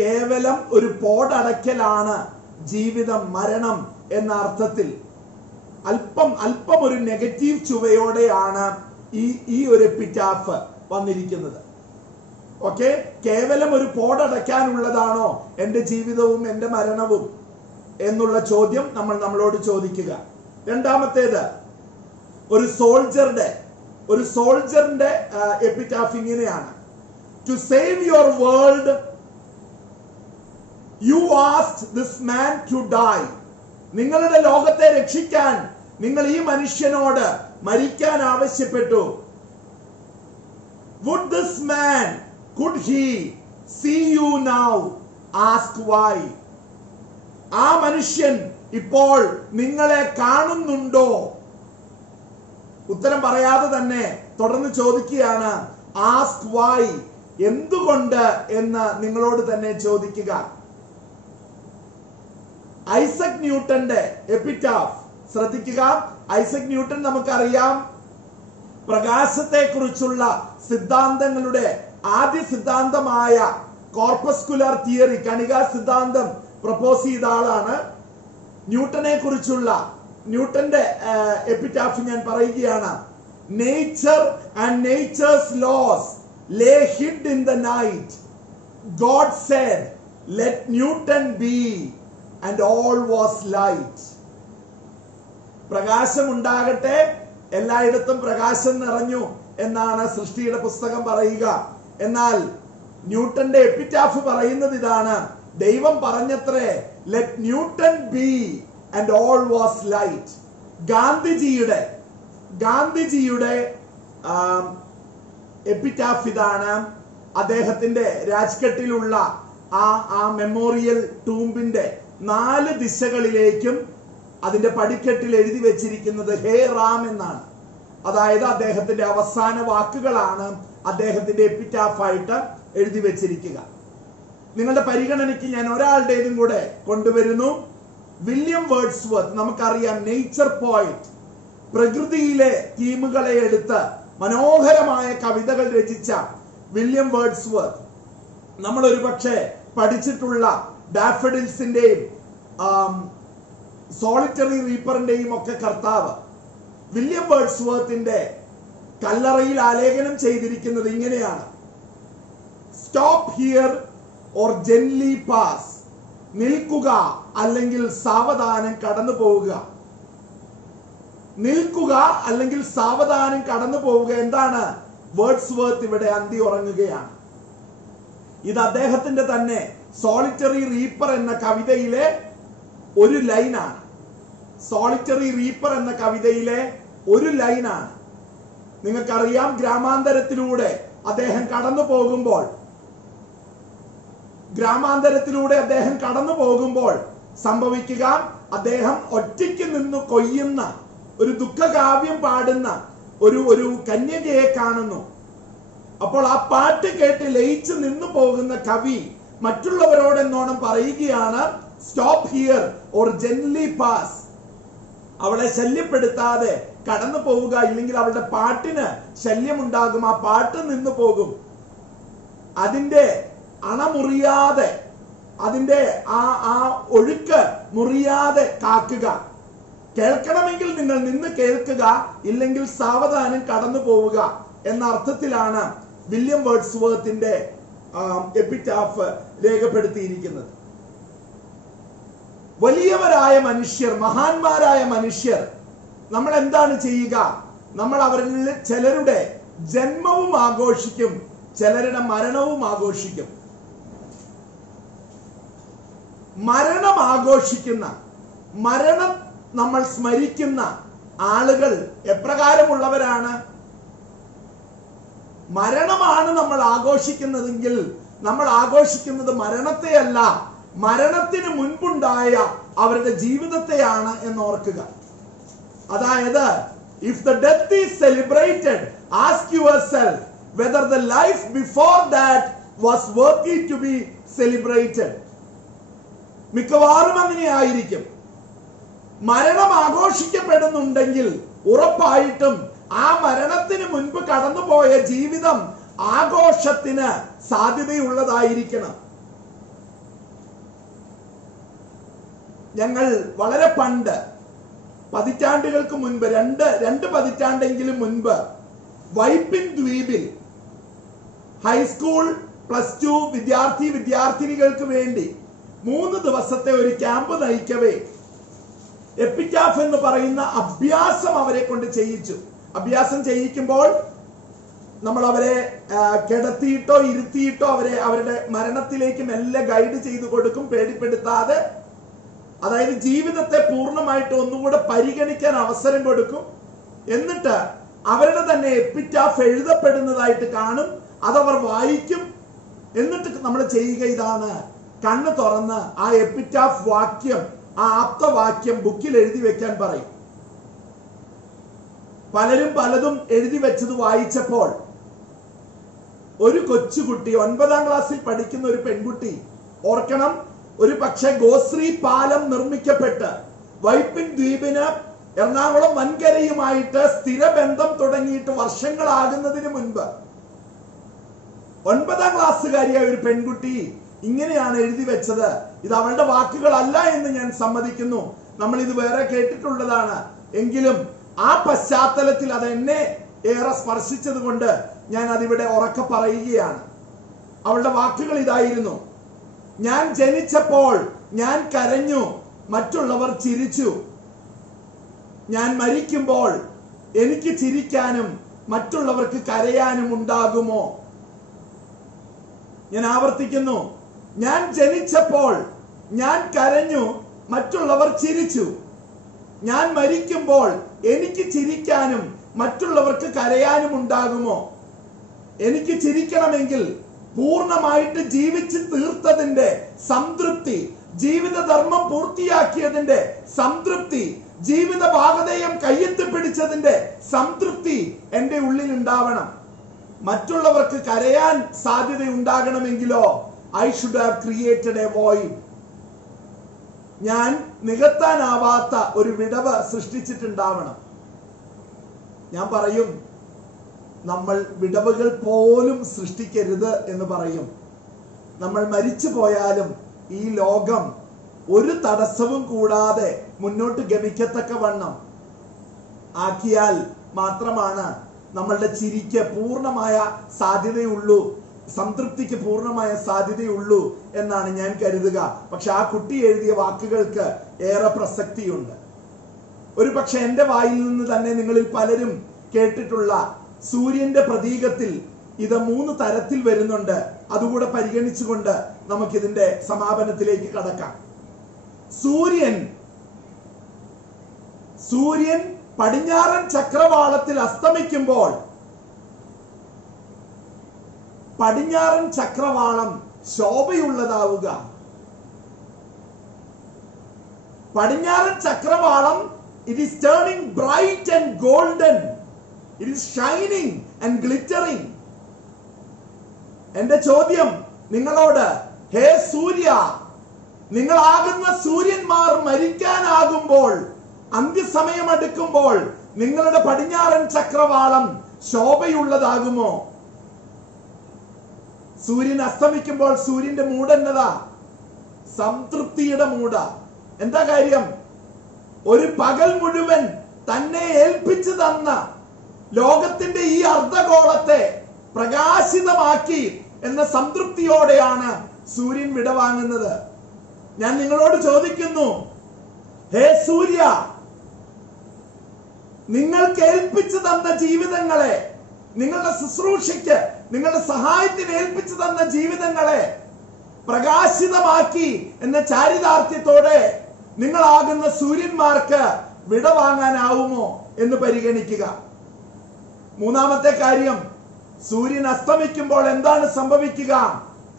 കേവലം ഒരു പോടടക്കലാണ് ജീവിതം, മരണം എന്ന അർത്ഥത്തിൽ അല്പം ഒരു നെഗറ്റീവ് ചുവയോടെയാണ് ഈ ഒരു എപ്പിറ്റാഫ് വന്നിരിക്കുന്നത്. ഓക്കെ, കേവലം ഒരു പോടടയ്ക്കാനുള്ളതാണോ എന്റെ ജീവിതവും എന്റെ മരണവും എന്നുള്ള ചോദ്യം നമ്മളോട് ചോദിക്കുക. രണ്ടാമത്തേത്, ഒരു സോൾജറിന്റെ എപ്പിറ്റാഫ് ഇങ്ങനെയാണ്. To save your world You asked this man to die. നിങ്ങളുടെ ലോകത്തെ രക്ഷിക്കാൻ നിങ്ങൾ ഈ മനുഷ്യനോട് മരിക്കാൻ ആവശ്യപ്പെട്ടു. Would this man, could he see you now? Ask why. ആ മനുഷ്യൻ ഇപ്പോൾ നിങ്ങളെ കാണുന്നുണ്ടോ? ഉത്തരം പറയാതെ തന്നെ തുടർന്ന് ചോദിക്കുകയാണ്, ആസ്ക് വൈ, എന്തുകൊണ്ട് എന്ന് നിങ്ങളോട് തന്നെ ചോദിക്കുക. ഐസക് ന്യൂട്ടന്റെ എപ്പിറ്റാഫ് ശ്രദ്ധിക്കുക. ഐസക് ന്യൂട്ടൻ നമുക്കറിയാം പ്രകാശത്തെ കുറിച്ചുള്ള സിദ്ധാന്തങ്ങളുടെ ആദ്യ സിദ്ധാന്തമായ കോർപ്പസ്കുലർ തിയറി, കണികാ സിദ്ധാന്തം പ്രപ്പോസ് ചെയ്ത ആളാണ്. ന്യൂട്ടനെ കുറിച്ചുള്ള ന്യൂട്ടന്റെ എപ്പിറ്റാഫ് ഞാൻ പറയുകയാണ്. Nature and nature's laws lay hid in the night. God said, let Newton be, and all was light. പ്രകാശം ഉണ്ടാകട്ടെ, എല്ലായിടത്തും പ്രകാശം നിറഞ്ഞു എന്നാണ് സൃഷ്ടിയുടെ പുസ്തകം പറയുക. എന്നാൽ ന്യൂട്ടന്റെ എപ്പിറ്റാഫ് പറയുന്നത് ഇതാണ്, ദൈവം പറഞ്ഞത്രേ, let Newton be and all was light. ഗാന്ധിജിയുടെ എപ്പിറ്റാഫ് ഇതാണ്. അദ്ദേഹത്തിന്റെ രാജ്ഘട്ടിലുള്ള ആ മെമ്മോറിയൽ ടൂംബിന്റെ 4 ദിശകളിലേക്കും അതിന്റെ പടിക്കെട്ടിൽ എഴുതി വെച്ചിരിക്കുന്നത് ഹേ റാം എന്നാണ്. അതായത് അദ്ദേഹത്തിന്റെ അവസാന വാക്കുകളാണ് അദ്ദേഹത്തിന്റെ എപ്പിറ്റാഫായിട്ട് എഴുതി വെച്ചിരിക്കുക. നിങ്ങളുടെ പരിഗണനയ്ക്ക് ഞാൻ ഒരാളുടേതും കൂടെ കൊണ്ടുവരുന്നു. വില്യം വേർഡ്സ്വർത്ത്, നമുക്കറിയാം നേച്ചർ പോയിറ്റ്, പ്രകൃതിയിലെ തീമുകളെ എടുത്ത് മനോഹരമായ കവിതകൾ രചിച്ച വില്യം വേർഡ്സ്വർത്ത്, നമ്മൾ ഒരുപക്ഷെ പഠിച്ചിട്ടുള്ള ഡാഫഡിൽസിന്റെയും സോളിറ്ററി റീപ്പറിന്റെയും ഒക്കെ കർത്താവ്. വില്യം വേർഡ്സ്വർത്തിന്റെ കല്ലറയിൽ ആലേഖനം ചെയ്തിരിക്കുന്നത് ഇങ്ങനെയാണ്: stop here or gently pass. നിൽക്കുക അല്ലെങ്കിൽ സാവധാനം കടന്നു പോവുക. നിൽക്കുക അല്ലെങ്കിൽ സാവധാനം കടന്നു പോവുക. എന്താണ് വേർഡ്സ്വർത്ത് ഇവിടെ അന്തി ഉറങ്ങുകയാണ്. ഇത് അദ്ദേഹത്തിന്റെ തന്നെ സോളിറ്ററി റീപ്പർ എന്ന കവിതയിലെ ഒരു ലൈനാണ്. സോളിറ്ററി റീപ്പർ എന്ന കവിതയിലെ ഒരു ലൈനാണ്. നിങ്ങൾക്കറിയാം, ഗ്രാമാന്തരത്തിലൂടെ അദ്ദേഹം കടന്നു പോകുമ്പോൾ സംഭവിക്കുക, അദ്ദേഹം ഒറ്റയ്ക്ക് നിന്ന് കൊയ്യുന്ന ഒരു ദുഃഖകാവ്യം പാടുന്ന ഒരു കന്യകയെ കാണുന്നു. അപ്പോൾ ആ പാട്ട് കേട്ട് ലയിച്ചു നിന്നു പോകുന്ന കവി മറ്റുള്ളവരോടെന്നോണം പറയുകയാണ്, stop here or gently pass. അവളെ ശല്യപ്പെടുത്താതെ കടന്നു പോവുക, ഇല്ലെങ്കിൽ അവളുടെ പാട്ടിന് ശല്യമുണ്ടാകും, ആ പാട്ട് നിന്നു പോകും. അതിന്റെ അണ മുറിയാതെ, അതിന്റെ ആ ഒഴുക്ക് മുറിയാതെ കാക്കുക. കേൾക്കണമെങ്കിൽ നിങ്ങൾ നിന്ന് കേൾക്കുക, ഇല്ലെങ്കിൽ സാവധാനം കടന്നു പോവുക എന്ന അർത്ഥത്തിലാണ് വില്യം വേർഡ്സ്വർത്തിന്റെ എപ്പിറ്റാഫ് രേഖപ്പെടുത്തിയിരിക്കുന്നത്. വലിയവരായ മനുഷ്യർ, മഹാന്മാരായ മനുഷ്യർ, നമ്മൾ എന്താണ് ചെയ്യുക? നമ്മൾ അവരിൽ ചിലരുടെ ജന്മവും ആഘോഷിക്കും, ചിലരുടെ മരണവും ആഘോഷിക്കും. മരണം ആഘോഷിക്കുന്ന, മരണം നമ്മൾ സ്മരിക്കുന്ന ആളുകൾ എപ്രകാരമുള്ളവരാണ്? മരണമാണ് നമ്മൾ ആഘോഷിക്കുന്നതെങ്കിൽ നമ്മൾ ആഘോഷിക്കുന്നത് മരണത്തെയല്ല, മരണത്തിന് മുൻപുണ്ടായ അവരുടെ ജീവിതത്തെയാണ് എന്ന് ഓർക്കുക. അതായത്, if the death is celebrated, ask yourself whether the life before that was worthy to be celebrated. മിക്കവാറും അങ്ങനെയായിരിക്കും. മരണം ആഘോഷിക്കപ്പെടുന്നുണ്ടെങ്കിൽ ഉറപ്പായിട്ടും ആ മരണത്തിന് മുൻപ് കടന്നുപോയ ജീവിതം ആഘോഷത്തിന് സാധ്യതയുള്ളതായിരിക്കണം. ഞങ്ങൾ വളരെ പണ്ട്, പതിറ്റാണ്ടുകൾക്ക് മുൻപ്, രണ്ട് പതിറ്റാണ്ടെങ്കിലും മുൻപ്, വൈപ്പിൻ ദ്വീപിൽ ഹൈസ്കൂൾ +2 വിദ്യാർത്ഥിനികൾക്ക് വേണ്ടി 3 ദിവസത്തെ ഒരു ക്യാമ്പ് നയിക്കവേ എപ്പിറ്റാഫ് എന്ന് പറയുന്ന അഭ്യാസം അവരെ കൊണ്ട് ചെയ്യിച്ചു. അഭ്യാസം ചെയ്യിക്കുമ്പോൾ നമ്മൾ അവരെ കിടത്തിയിട്ടോ ഇരുത്തിയിട്ടോ അവരുടെ മരണത്തിലേക്ക് മെല്ലെ ഗൈഡ് ചെയ്തു കൊടുക്കും, പേടിപ്പെടുത്താതെ. അതായത് ജീവിതത്തെ പൂർണ്ണമായിട്ട് ഒന്നുകൂടെ പരിഗണിക്കാൻ അവസരം കൊടുക്കും. എന്നിട്ട് അവരുടെ തന്നെ എപ്പിറ്റാഫ് എഴുതപ്പെടുന്നതായിട്ട് കാണും, അതവർ വായിക്കും. എന്നിട്ട് നമ്മൾ ചെയ്യുക ഇതാണ്, കണ്ണ് തുറന്ന് ആ എപ്പിറ്റാഫ് വാക്യം, ആ ആപ്തവാക്യം ബുക്കിൽ എഴുതി വെക്കാൻ പറയും. പലരും പലതും എഴുതി വെച്ചത് വായിച്ചപ്പോൾ ഒരു കൊച്ചുകുട്ടി, 9ാം ക്ലാസ്സിൽ പഠിക്കുന്ന ഒരു പെൺകുട്ടി, ഓർക്കണം, ഒരു പക്ഷേ ഗോശ്രീ പാലം നിർമ്മിക്കപ്പെട്ട് വൈപ്പിൻ ദ്വീപിന് എറണാകുളം വൻകരയുമായിട്ട് സ്ഥിരബന്ധം തുടങ്ങിയിട്ട് വർഷങ്ങളാകുന്നതിന് മുൻപ് 9ാം ക്ലാസ്സുകാരിയായ ഒരു പെൺകുട്ടി ഇങ്ങനെയാണ് എഴുതി വെച്ചത്. ഇത് അവളുടെ വാക്കുകളല്ല എന്ന് ഞാൻ സമ്മതിക്കുന്നു, നമ്മൾ ഇത് വേറെ കേട്ടിട്ടുള്ളതാണ്. എങ്കിലും ആ പശ്ചാത്തലത്തിൽ അത് എന്നെ ഏറെ സ്പർശിച്ചത് കൊണ്ട് ഞാൻ അതിവിടെ ഉറക്കെ പറയുകയാണ്. അവളുടെ വാക്കുകൾ ഇതായിരുന്നു: ഞാൻ ജനിച്ചപ്പോൾ ഞാൻ കരഞ്ഞു, മറ്റുള്ളവർ ചിരിച്ചു. ഞാൻ മരിക്കുമ്പോൾ എനിക്ക് ചിരിക്കാനും മറ്റുള്ളവർക്ക് കരയാനും ഉണ്ടാകുമോ? ഞാൻ ആവർത്തിക്കുന്നു, ഞാൻ ജനിച്ചപ്പോൾ ഞാൻ കരഞ്ഞു, മറ്റുള്ളവർ ചിരിച്ചു. ഞാൻ മരിക്കുമ്പോൾ എനിക്ക് ചിരിക്കാനും മറ്റുള്ളവർക്ക് കരയാനും ഉണ്ടാകുമോ? എനിക്ക് ചിരിക്കണമെങ്കിൽ പൂർണ്ണമായിട്ട് ജീവിച്ച് തീർത്തതിന്റെ സംതൃപ്തി, ജീവിതധർമ്മം പൂർത്തിയാക്കിയതിന്റെ സംതൃപ്തി, ജീവിത ഭാഗധേയം കയ്യെത്തിപ്പിടിച്ചതിന്റെ സംതൃപ്തി എന്റെ ഉള്ളിൽ ഉണ്ടാവണം. മറ്റുള്ളവർക്ക് കരയാൻ സാധ്യത ഉണ്ടാകണമെങ്കിലോ I should have created a void. ഞാൻ നികത്താനാവാത്ത ഒരു വിടവ് സൃഷ്ടിച്ചിട്ടുണ്ടാവണം. ഞാൻ പറയും, നമ്മൾ വിടവുകൾ പോലും സൃഷ്ടിക്കരുത് എന്ന് പറയും. നമ്മൾ മരിച്ചു പോയാലും ഈ ലോകം ഒരു തടസ്സവും കൂടാതെ മുന്നോട്ട് ഗമിക്കത്തക്കവണ്ണം ആക്കിയാൽ മാത്രമാണ് നമ്മളുടെ ചിരിക്ക് പൂർണ്ണമായ സാധ്യതയുള്ളൂ, സംതൃപ്തിക്ക് പൂർണ്ണമായ സാധ്യതയുള്ളൂ എന്നാണ് ഞാൻ കരുതുക. പക്ഷെ ആ കുട്ടി എഴുതിയ വാക്കുകൾക്ക് ഏറെ പ്രസക്തിയുണ്ട്. ഒരു പക്ഷെ എന്റെ വായിൽ നിന്ന് തന്നെ നിങ്ങളിൽ പലരും കേട്ടിട്ടുള്ള സൂര്യന്റെ പ്രതീകത്തിൽ ഇത് 3 തരത്തിൽ വരുന്നുണ്ട്. അതുകൂടെ പരിഗണിച്ചുകൊണ്ട് നമുക്കിതിന്റെ സമാപനത്തിലേക്ക് കടക്കാം. സൂര്യൻ പടിഞ്ഞാറൻ ചക്രവാളത്തിൽ അസ്തമിക്കുമ്പോൾ പടിഞ്ഞാറൻ ചക്രവാളം ശോഭയുള്ളതാവുക. പടിഞ്ഞാറൻ ചക്രവാളം, it is turning bright and golden, it is shining and glittering. എന്റെ ചോദ്യം നിങ്ങളോട്, ഹേ സൂര്യ, നിങ്ങളാകുന്ന സൂര്യന്മാർ മരിക്കാനാകുമ്പോൾ, അന്ത്യസമയം അടുക്കുമ്പോൾ നിങ്ങളുടെ പടിഞ്ഞാറൻ ചക്രവാളം ശോഭയുള്ളതാകുമോ? സൂര്യൻ അസ്തമിക്കുമ്പോൾ സൂര്യന്റെ മൂഡ് എന്നതാ? സംതൃപ്തിയുടെ മൂടാ. എന്താ കാര്യം? ഒരു പകൽ മുഴുവൻ തന്നെ ഏൽപ്പിച്ചു തന്ന ലോകത്തിന്റെ ഈ അർദ്ധഗോളത്തെ പ്രകാശിതമാക്കി എന്ന സംതൃപ്തിയോടെയാണ് സൂര്യൻ വിടവാങ്ങുന്നത്. ഞാൻ നിങ്ങളോട് ചോദിക്കുന്നു, ഹേ സൂര്യ, നിങ്ങൾക്ക് ഏൽപ്പിച്ചു തന്ന ജീവിതങ്ങളെ, നിങ്ങളുടെ ശുശ്രൂഷയ്ക്ക്, നിങ്ങളുടെ സഹായത്തിന് ഏൽപ്പിച്ചു തന്ന ജീവിതങ്ങളെ പ്രകാശിതമാക്കി എന്ന ചാരിതാർത്ഥ്യത്തോടെ നിങ്ങളാകുന്ന സൂര്യന്മാർക്ക് വിടവാങ്ങാനാവുമോ എന്ന് പരിഗണിക്കുക. മൂന്നാമത്തെ കാര്യം, സൂര്യൻ അസ്തമിക്കുമ്പോൾ എന്താണ് സംഭവിക്കുക?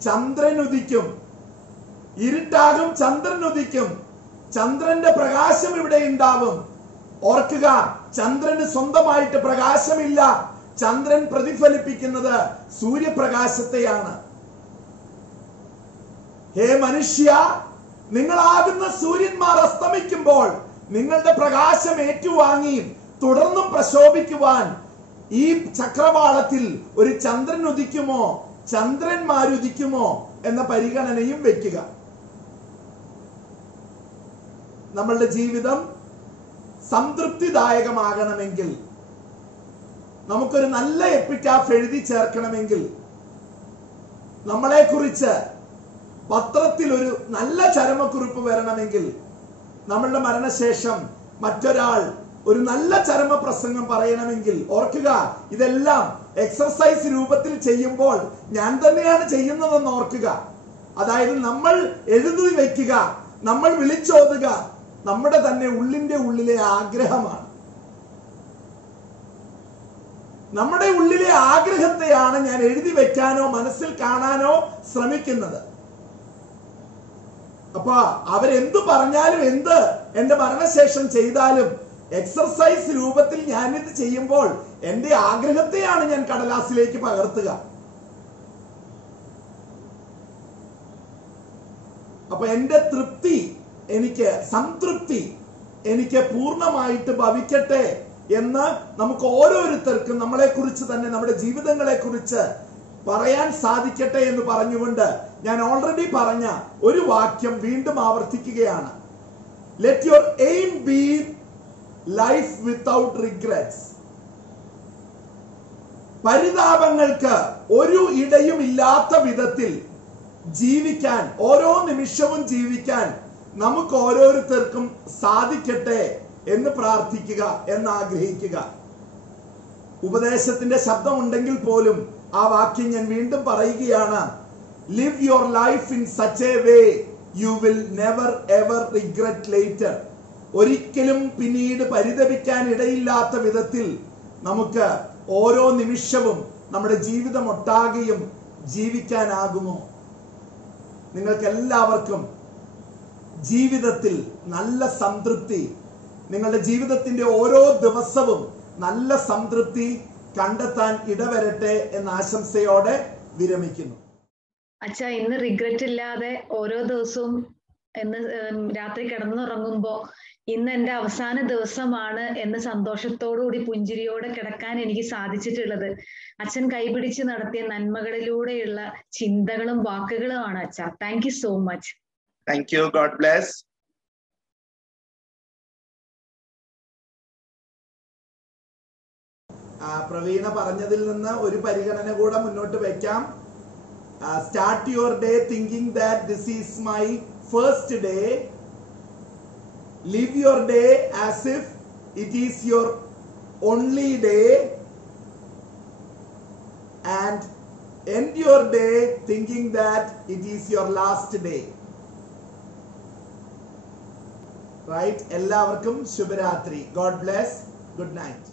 ചന്ദ്രൻ ഉദിക്കും, ഇരുട്ടാകും, ചന്ദ്രൻ ഉദിക്കും. ചന്ദ്രന്റെ പ്രകാശം ഇവിടെ ഉണ്ടാവും. ഓർക്കുക, ചന്ദ്രന് സ്വന്തമായിട്ട് പ്രകാശമില്ല. ചന്ദ്രൻ പ്രതിഫലിപ്പിക്കുന്നത് സൂര്യപ്രകാശത്തെയാണ്. ഹേ മനുഷ്യ, നിങ്ങളാകുന്ന സൂര്യന്മാർ അസ്തമിക്കുമ്പോൾ നിങ്ങളുടെ പ്രകാശം ഏറ്റുവാങ്ങി തുടർന്നും പ്രശോഭിക്കുവാൻ ഈ ചക്രവാളത്തിൽ ഒരു ചന്ദ്രൻ ഉദിക്കുമോ, ചന്ദ്രന്മാരുദിക്കുമോ എന്ന പരിഗണനയും വെക്കുക. നമ്മളുടെ ജീവിതം സംതൃപ്തിദായകമാകണമെങ്കിൽ, നമുക്കൊരു നല്ല എപ്പിറ്റാഫ് എഴുതി ചേർക്കണമെങ്കിൽ, നമ്മളെ കുറിച്ച് പത്രത്തിൽ ഒരു നല്ല ചരമക്കുറിപ്പ് വരണമെങ്കിൽ, നമ്മളുടെ മരണശേഷം മറ്റൊരാൾ ഒരു നല്ല ചരമ പ്രസംഗം പറയണമെങ്കിൽ ഓർക്കുക, ഇതെല്ലാം എക്സർസൈസ് രൂപത്തിൽ ചെയ്യുമ്പോൾ ഞാൻ തന്നെയാണ് ചെയ്യുന്നതെന്ന് ഓർക്കുക. അതായത് നമ്മൾ എഴുതി വയ്ക്കുക, നമ്മൾ വിളിച്ചോതുക, നമ്മുടെ തന്നെ ഉള്ളിന്റെ ഉള്ളിലെ ആഗ്രഹമാണ്. നമ്മുടെ ഉള്ളിലെ ആഗ്രഹത്തെയാണ് ഞാൻ എഴുതി വെക്കാനോ മനസ്സിൽ കാണാനോ ശ്രമിക്കുന്നത്. അപ്പൊ അവരെന്തു പറഞ്ഞാലും എന്ത് എന്റെ മരണശേഷം ചെയ്താലും എക്സർസൈസ് രൂപത്തിൽ ഞാനിത് ചെയ്യുമ്പോൾ എന്റെ ആഗ്രഹത്തെയാണ് ഞാൻ കടലാസിലേക്ക് പകർത്തുക. അപ്പൊ എന്റെ തൃപ്തി, എനിക്ക് സംതൃപ്തി എനിക്ക് പൂർണ്ണമായിട്ട് ഭവിക്കട്ടെ എന്ന് നമുക്ക് ഓരോരുത്തർക്കും നമ്മളെ കുറിച്ച് തന്നെ, നമ്മുടെ ജീവിതങ്ങളെ കുറിച്ച് പറയാൻ സാധിക്കട്ടെ എന്ന് പറഞ്ഞുകൊണ്ട് ഞാൻ ഓൾറെഡി പറഞ്ഞ ഒരു വാക്യം വീണ്ടും ആവർത്തിക്കുകയാണ്. Let your aim be life without regrets. പരിതാപങ്ങൾക്ക് ഒരു ഇടയും ഇല്ലാത്ത വിധത്തിൽ ജീവിക്കാൻ, ഓരോ നിമിഷവും ജീവിക്കാൻ നമുക്ക് ഓരോരുത്തർക്കും സാധിക്കട്ടെ എന്ന് പ്രാർത്ഥിക്കുക, എന്ന് ആഗ്രഹിക്കുക. ഉപദേശത്തിന്റെ ശബ്ദമുണ്ടെങ്കിൽ പോലും ആ വാക്യം ഞാൻ വീണ്ടും പറയുകയാണ്. Live your life in such a way you will never ever regret later. ഒരിക്കലും പിന്നീട് പരിതപിക്കാൻ ഇടയില്ലാത്ത വിധത്തിൽ നമുക്ക് ഓരോ നിമിഷവും നമ്മുടെ ജീവിതം ഒട്ടാകെയും ജീവിക്കാനാകുമോ? നിങ്ങൾക്ക് എല്ലാവർക്കും ജീവിതത്തിൽ നല്ല സംതൃപ്തി, നിങ്ങളുടെ ജീവിതത്തിന്റെ ഓരോ ദിവസവും നല്ല സംതൃപ്തി കണ്ടെത്താൻ ഇടവരട്ടെ എന്ന ആശംസയോടെ വിരമിക്കുന്നു. അച്ഛാ, ഇന്ന് റിഗ്രറ്റ് ഇല്ലാതെ ഓരോ ദിവസവും എന്ന് രാത്രി കിടന്നുറങ്ങുമ്പോ ഇന്ന് എന്റെ അവസാന ദിവസമാണ് എന്ന് സന്തോഷത്തോടുകൂടി പുഞ്ചിരിയോടെ കിടക്കാൻ എനിക്ക് സാധിച്ചിട്ടുള്ളത് അച്ഛൻ കൈപിടിച്ച് നടത്തിയ നന്മകളിലൂടെയുള്ള ചിന്തകളും വാക്കുകളുമാണ് അച്ഛാ. Thank you so much. Thank you. God bless. Praveena പറഞ്ഞതിൽ നിന്ന് ഒരു പരിഗണന കൂടെ മുന്നോട്ട് വെക്കാം. Start your day thinking that this is my first day. Live your day as if it is your only day, and end your day thinking that it is your last day. Right? എല്ലാവർക്കും ശുഭരാത്രി. God bless. Good night.